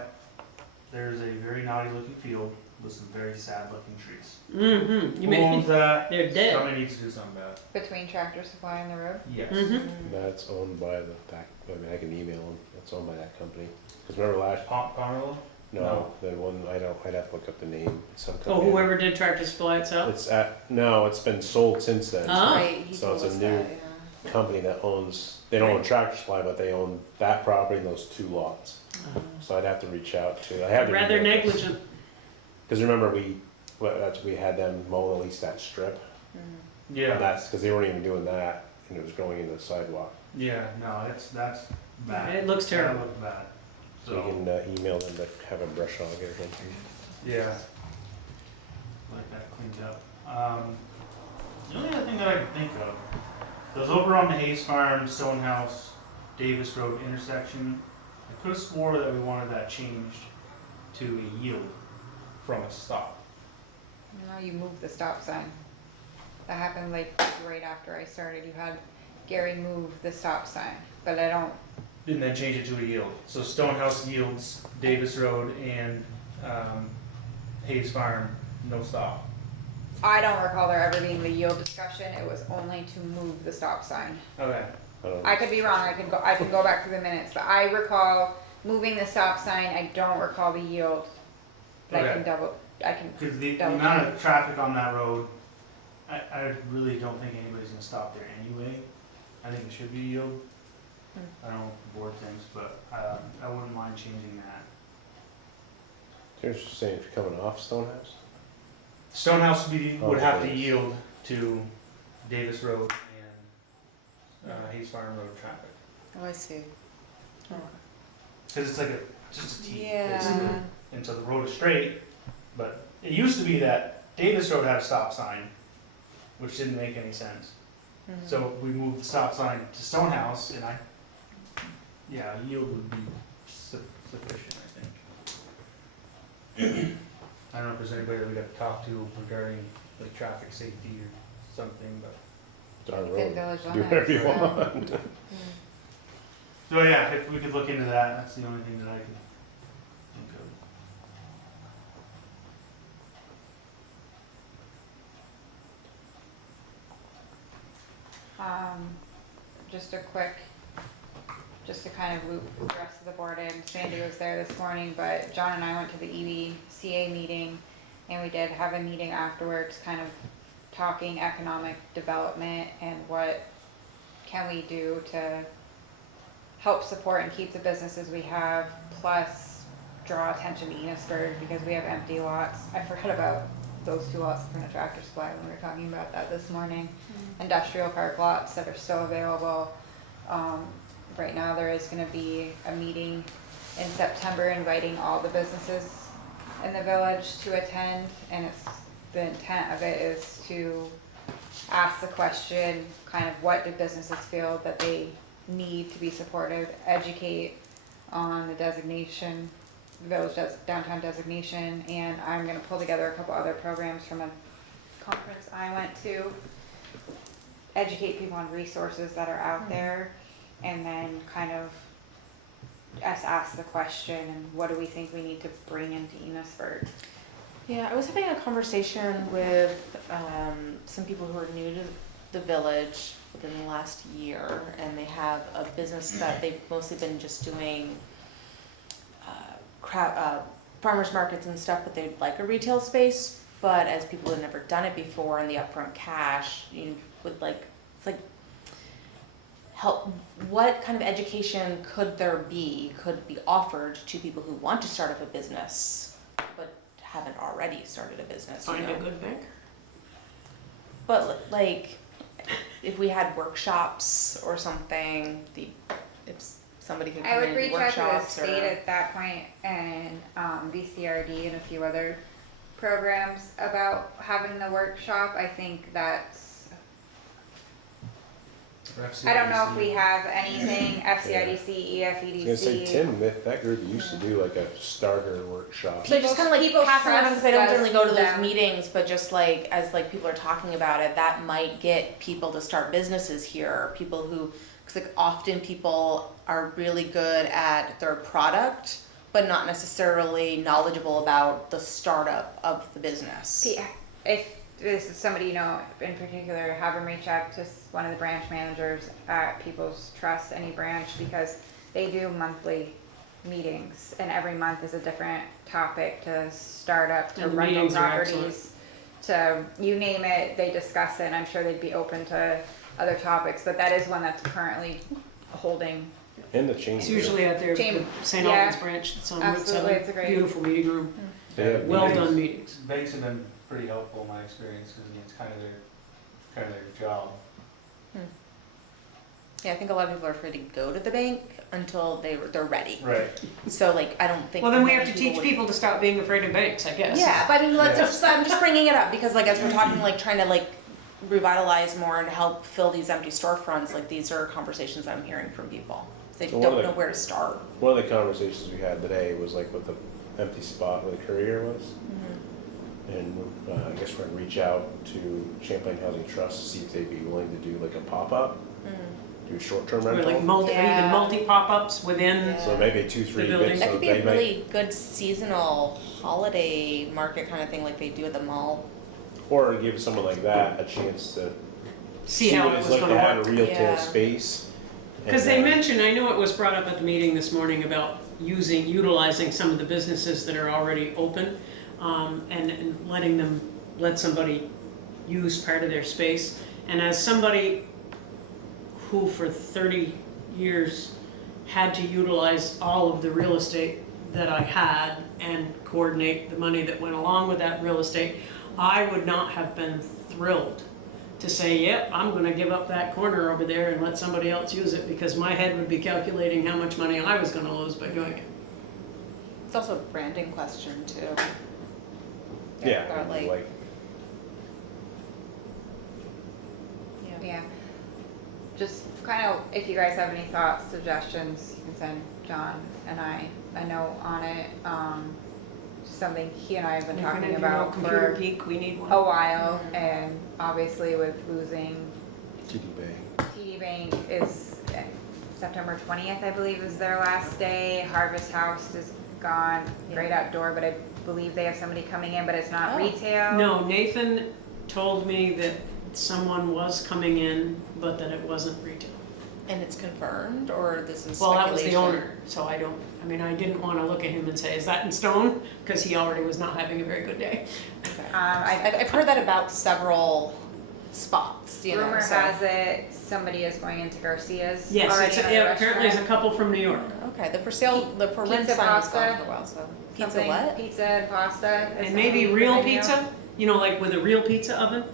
there's a very naughty looking field with some very sad looking trees. Mm-hmm. You Who owns mean that? they're dead. Somebody needs to do something about it. Between Tractor Supply and the road. Yes. Mm-hmm. That's owned by I can email them. That's owned by that company. Because remember last? Pomerlo? No, the one I'd have to look up the name. Some Oh, company. whoever did Tractor Supply itself. It's been sold since then. Ah. Right, he So told it's a us new- that, yeah. Company that owns. They don't own Tractor Supply, but they own that property and those two lots. So I'd have to reach out to. I have their Rather email address. negligent. Because remember we had them mow at least that strip. Mhm. Yeah. And that's because they weren't even doing that, and it was going into the sidewalk. Yeah, no, that's bad. It looks terrible. That looks bad. So you can email them to have a brush hog or something. Yeah. Like that cleaned up. The only other thing that I can think of, those over on the Hayes Farm, Stonehouse, Davis Road intersection, I could have swore that we wanted that changed to a yield from a stop. No, you moved the stop sign. That happened like right after I started. You had Gary move the stop sign, but I don't. And then change it to a yield. So Stonehouse yields, Davis Road and Hayes Farm, no stop. I don't recall there ever being the yield discussion. It was only to move the stop sign. Okay. I could be wrong. I can go back to the minutes, but I recall moving the stop sign. I don't recall the yield. But I Okay. can Because the Double amount check. of traffic on that road, I really don't think anybody's gonna stop there anyway. I think it should be yield. I don't know what the board thinks, but I wouldn't mind changing that. So you're just saying if you're coming off Stonehouse? Stonehouse would have to yes. yield to Davis Road and Hayes Farm Road traffic. Oh, I see. Because it's like just a T, basically. Yeah. And so the road is straight, but it used to be that Davis Road had a stop sign, which didn't make any sense. Mhm. So we moved the stop sign to Stonehouse, and yeah, yield would be sufficient, I think. I don't know if there's anybody that we got to talk to regarding like traffic safety or something, but. It's our Good road. village Do limits, whatever you so. want. So yeah, if we could look into that, that's the only thing that I could think of. Just a quick, just to kind of loop the rest of the board in, Sandy was there this morning, but John and I went to the EDCA meeting, and we did have a meeting afterwards, kind of talking economic development and what can we do to help support and keep the businesses we have, plus draw attention to Enosburg, because we have empty lots. I forgot about those 2 lots in front of Tractor Supply when we were talking about that this morning. Industrial park lots that are still available. Right now there is gonna be a meeting in September inviting all the businesses in the village to attend, and the intent of it is to ask the question, kind of what do businesses feel that they need to be supported, educate on the designation, village downtown designation, and I'm gonna pull together a couple other programs from a conference I went to, educate people on resources that are out there, and then kind of us ask the question, and what do we think we need to bring into Enosburg? Yeah, I was having a conversation with some people who are new to the village within the last year, and they have a business that they've mostly been just doing farmers markets and stuff, but they'd like a retail space. But as people who have never done it before, and the upfront cash, you would like, it's like, help. What kind of education could be offered to people who want to start up a business, but haven't already started a business? Find a good bank. But like, if we had workshops or something, if somebody could I come in would and do reach out to the workshops state or. at that point, and VCRD and a few other programs about having the workshop. I think that's, I don't know if we have anything, FCIDC, I was gonna say, EFEDC. Tim, that group used to do like a starter workshop. So just kind of like People's pass it on, trust because I don't does generally go to those them. meetings, but just like, as like people are talking about it, that might get people to start businesses here, people who, because like often people are really good at their product, but not necessarily knowledgeable about the startup of the business. If this is somebody you know in particular, have them reach out to one of the branch managers at People's Trust, any branch, because they do monthly meetings, and every month is a different topic, to startup, to And the rental meetings are properties, to you name it, they discuss it, and I'm sure they'd be open to other topics, but that is one that's currently holding. And the chamber. It's usually at their Chamber, St. yeah. Albans branch, it's on Route Absolutely, it's a 7, great- beautiful meeting room, They have well meetings. done meetings. Banks have been pretty helpful in my experience, because it's kind of their job. Yeah, I think a lot of people are afraid to go to the bank until they're ready. Right. So like, I don't think. Well, then we have many to teach would- people to stop being afraid of banks, I guess. Yeah, but I mean, Yeah. I'm just bringing it up because like as we're talking, like trying to like revitalize more and help fill these empty storefronts, like these are conversations I'm hearing from people. They So one don't of the- know where to start. One of the conversations we had today was like with the empty spot where the courier was. And I guess we're gonna reach out to Champlain Housing Trust to see if they'd be willing to do like a pop-up, do short-term Or rental. like or even Yeah. multi-pop-ups within, Yeah. So maybe 2-3 building. bits, That so could be they a might, really good seasonal holiday market kind of thing like they do at the mall. or give someone like that a chance to see how what it it's was like to gonna have work. a retail Yeah. space. Because and they then- mentioned, I know it was brought up at the meeting this morning about utilizing some of the businesses that are already open, and let somebody use part of their space. And as somebody who for 30 years had to utilize all of the real estate that I had and coordinate the money that went along with that real estate, I would not have been thrilled to say, yep, I'm gonna give up that corner over there and let somebody else use it, because my head would be calculating how much money I was gonna lose by doing it. It's also a branding question too. Yeah, About like, Yeah. Just kind of, if you guys have any thoughts, suggestions, you can send John and I a note on it. something he and I have been You're gonna talking do no about computer for geek, we need one. a while, and obviously with losing TD Bank. TD Bank is September 20th, I believe, is their last day. Harvest House is gone, Great Outdoor, but I believe they have somebody coming in, but it's not Oh. retail. No, Nathan told me that someone was coming in, but that it wasn't retail. And it's confirmed, or this is Well, that was speculation? the owner, so I didn't wanna look at him and say, is that in stone? Cause he already was not having a very good day. Okay. I I've heard that about several spots, you know, rumor so. has it somebody is going into Garcia's Yes, already. it's, another yeah, apparently it's a restaurant. couple from New York. Okay, the for sale, the for rent Pizza sign was gone pasta, for a while, so. Pizza Something- what? Pizza and pasta. is And maybe on the real menu. pizza, you know, like with a real pizza oven,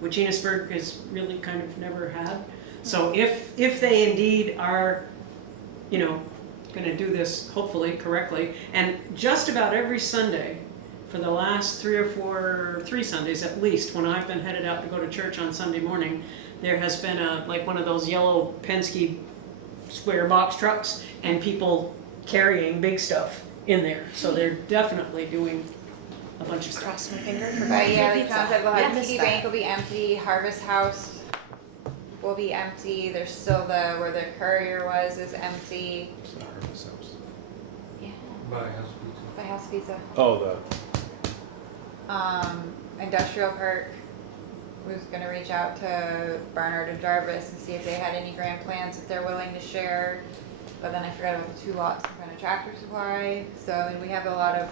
which Enosburg has really kind of never had. So if they indeed are, you know, gonna do this hopefully correctly, and just about every Sunday, for the last 3 Sundays at least, when I've been headed out to go to church on Sunday morning, there has been like one of those yellow Penske square box trucks, and people carrying big stuff in there. So they're definitely doing a bunch of stuff. Cross my finger for But yeah, free like pizza. John said, we'll Yeah, have missed TD that. Bank will be empty, Harvest House will be empty, there's still where the courier was is empty. It's the Harvest House. Yeah. Buy house pizza. By House Pizza. Oh, Industrial Park was gonna reach out to Barnard and Jarvis and see if they had any grand plans that they're willing to share. But then I forgot about the 2 lots in front of Tractor Supply, so I mean, we have a lot of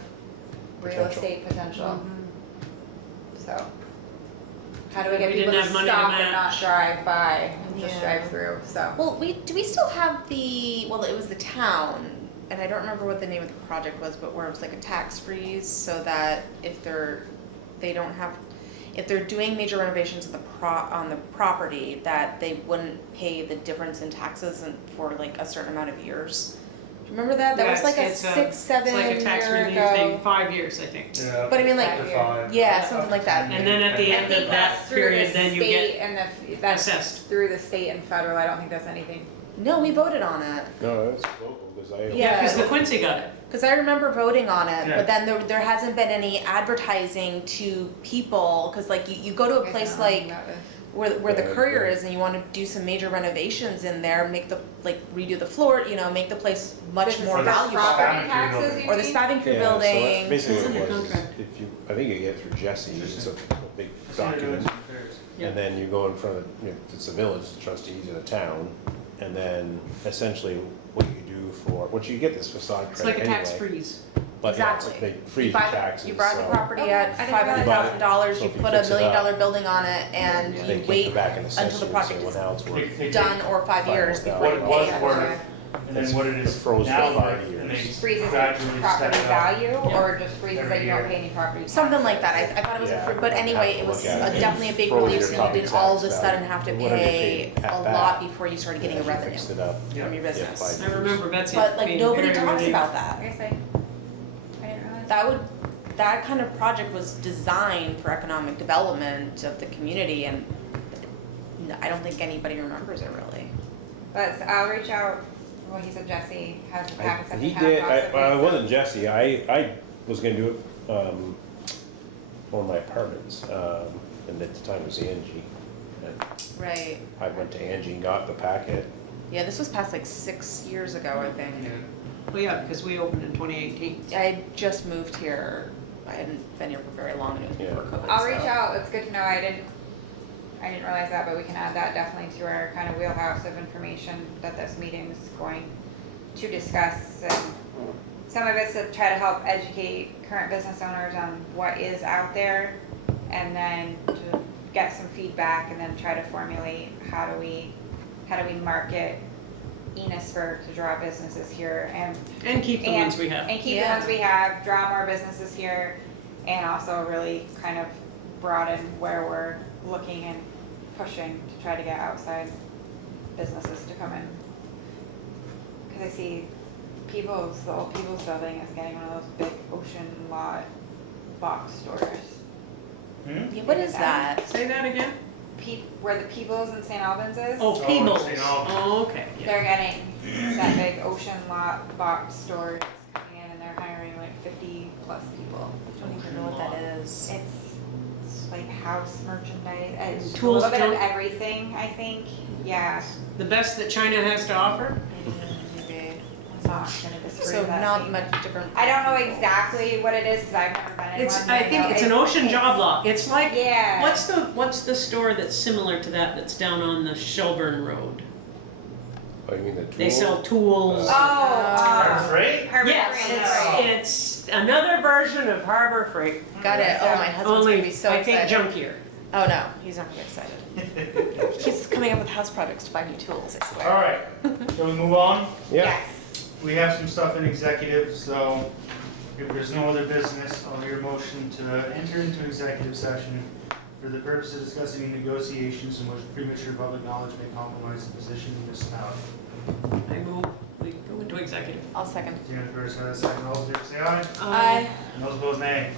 real Potential. estate potential, Mm-hmm. so. How do we get We people didn't to have money to stop and not match. drive by, and just Yeah. drive through, so. Well, do we still have well, it was the town, and I don't remember what the name of the project was, but where it was like a tax freeze, so that if they're doing major renovations on the property, that they wouldn't pay the difference in taxes for like a certain amount of years. Do you remember that? That Yeah, was like a it's 6, 7 It's like a year tax relief ago. thing, 5 years, I think. Yeah. But I mean, like- up to 5. Yeah, something like that. And then at the I end think of that's that through the period, then you get state and that's assessed. through the state and federal, I don't think that's anything. No, we voted on it. no, that's local, because I. Yeah. Because the Quincy got it. Because I remember voting on it, Yeah. but then there hasn't been any advertising to people, because like you go to a place like where the Yeah, courier yeah. is and you want to do some major renovations in there, redo the floor, you know, make the place much more like a valuable. Property Spaffing taxes, building. you Or the mean? Spaffing Food Yeah, so that's building. basically It's what in it the was, is contract. if you, I think you get it through Jesse, it's a big document. Yeah. And then you go in front of, it's the village, the trustees of the town, and then essentially what you do once you get this facade It's like credit a tax anyway. freeze. But yeah, it's Exactly. like they freeze your taxes, You buy the so property Oh, at I didn't $500,000, So you if you put a fix it $1 million up, building on it, and they you kick wait it back in until the assessment, project say, is well, now it's worth. done, or 5 years before What you it pay was it. worth, and then what it is Froze for now 5 worth, and years. they Freezes gradually property step it up. value, Yeah. or just freezes that you don't Every pay any property Something like taxes? that, I thought it was Yeah, but I'd anyway, have to it was look at it. definitely a big Froze relief, your so you property didn't all of a tax sudden value. have to Whatever you pay paid at a that, lot before you started getting a if you revenue fixed it up, Yeah. from your yeah, business. 5 I years. remember Betsy But like being nobody very talks relieved. about I that. guess I didn't realize. That kind of project was designed for economic development of the community, and I don't think anybody remembers it really. But I'll reach out, well, he said Jesse has the packets at the He town did, possibly, it so- wasn't Jesse, I was gonna do it, one of my apartments, and at the time it was Angie. And Right. I went to Angie and got the packet, Yeah, this was passed like 6 years ago, I think. Yeah. Well, yeah, because we opened in 2018. I had just moved here. I hadn't been here for very long, and it was Yeah. before COVID. I'll so. reach out, it's good to know, I didn't realize that, but we can add that definitely to our kind of wheelhouse of information that this meeting is going to discuss. And some of it's to try to help educate current business owners on what is out there, and then to get some feedback, and then try to formulate how do we market Enosburg to draw businesses here And keep the ones we have. and keep the Yeah. ones we have, draw more businesses here, and also really kind of broaden where we're looking and pushing to try to get outside businesses to come in. Cause I see the old People's Building is getting one of those big ocean lot box stores. Hmm? Yeah, what is that? Say that again? Where the People's in St. Albans is. Oh, Oh, Peebles. St. Albans. Oh, okay. Yeah. They're getting that big ocean lot box stores coming in, and they're hiring like 50 plus people. I don't even know what that is. It's like house merchandise and a Tools, little bit of junk. everything, I think. Yeah. The best that China has to offer? Maybe. I'm not gonna disagree So with that not statement. much different. I don't know exactly what it is because I've never been in It's, one. I but think know it's an ocean job lot. It's like, Yeah. what's the store that's similar to that that's down on the Shelburne Road? Oh, you mean the tool? They sell tools. Harbor Freight? Harbor Yes, Freight. it's another version of Harbor Freight, Got it. Oh, my husband's only, gonna be so I think, excited. junkier. Oh no, he's not gonna be excited. He's coming up with house projects to buy new tools, I swear. Alright, shall we move on? Yeah. Yes. We have some stuff in executive, so if there's no other business, I'll hear a motion to enter into executive session for the purpose of discussing negotiations in which premature public knowledge may compromise the position of municipality. I move, we go into executive. I'll second. Jennifer, second, all those in favor say aye. Aye. And those opposed, nay.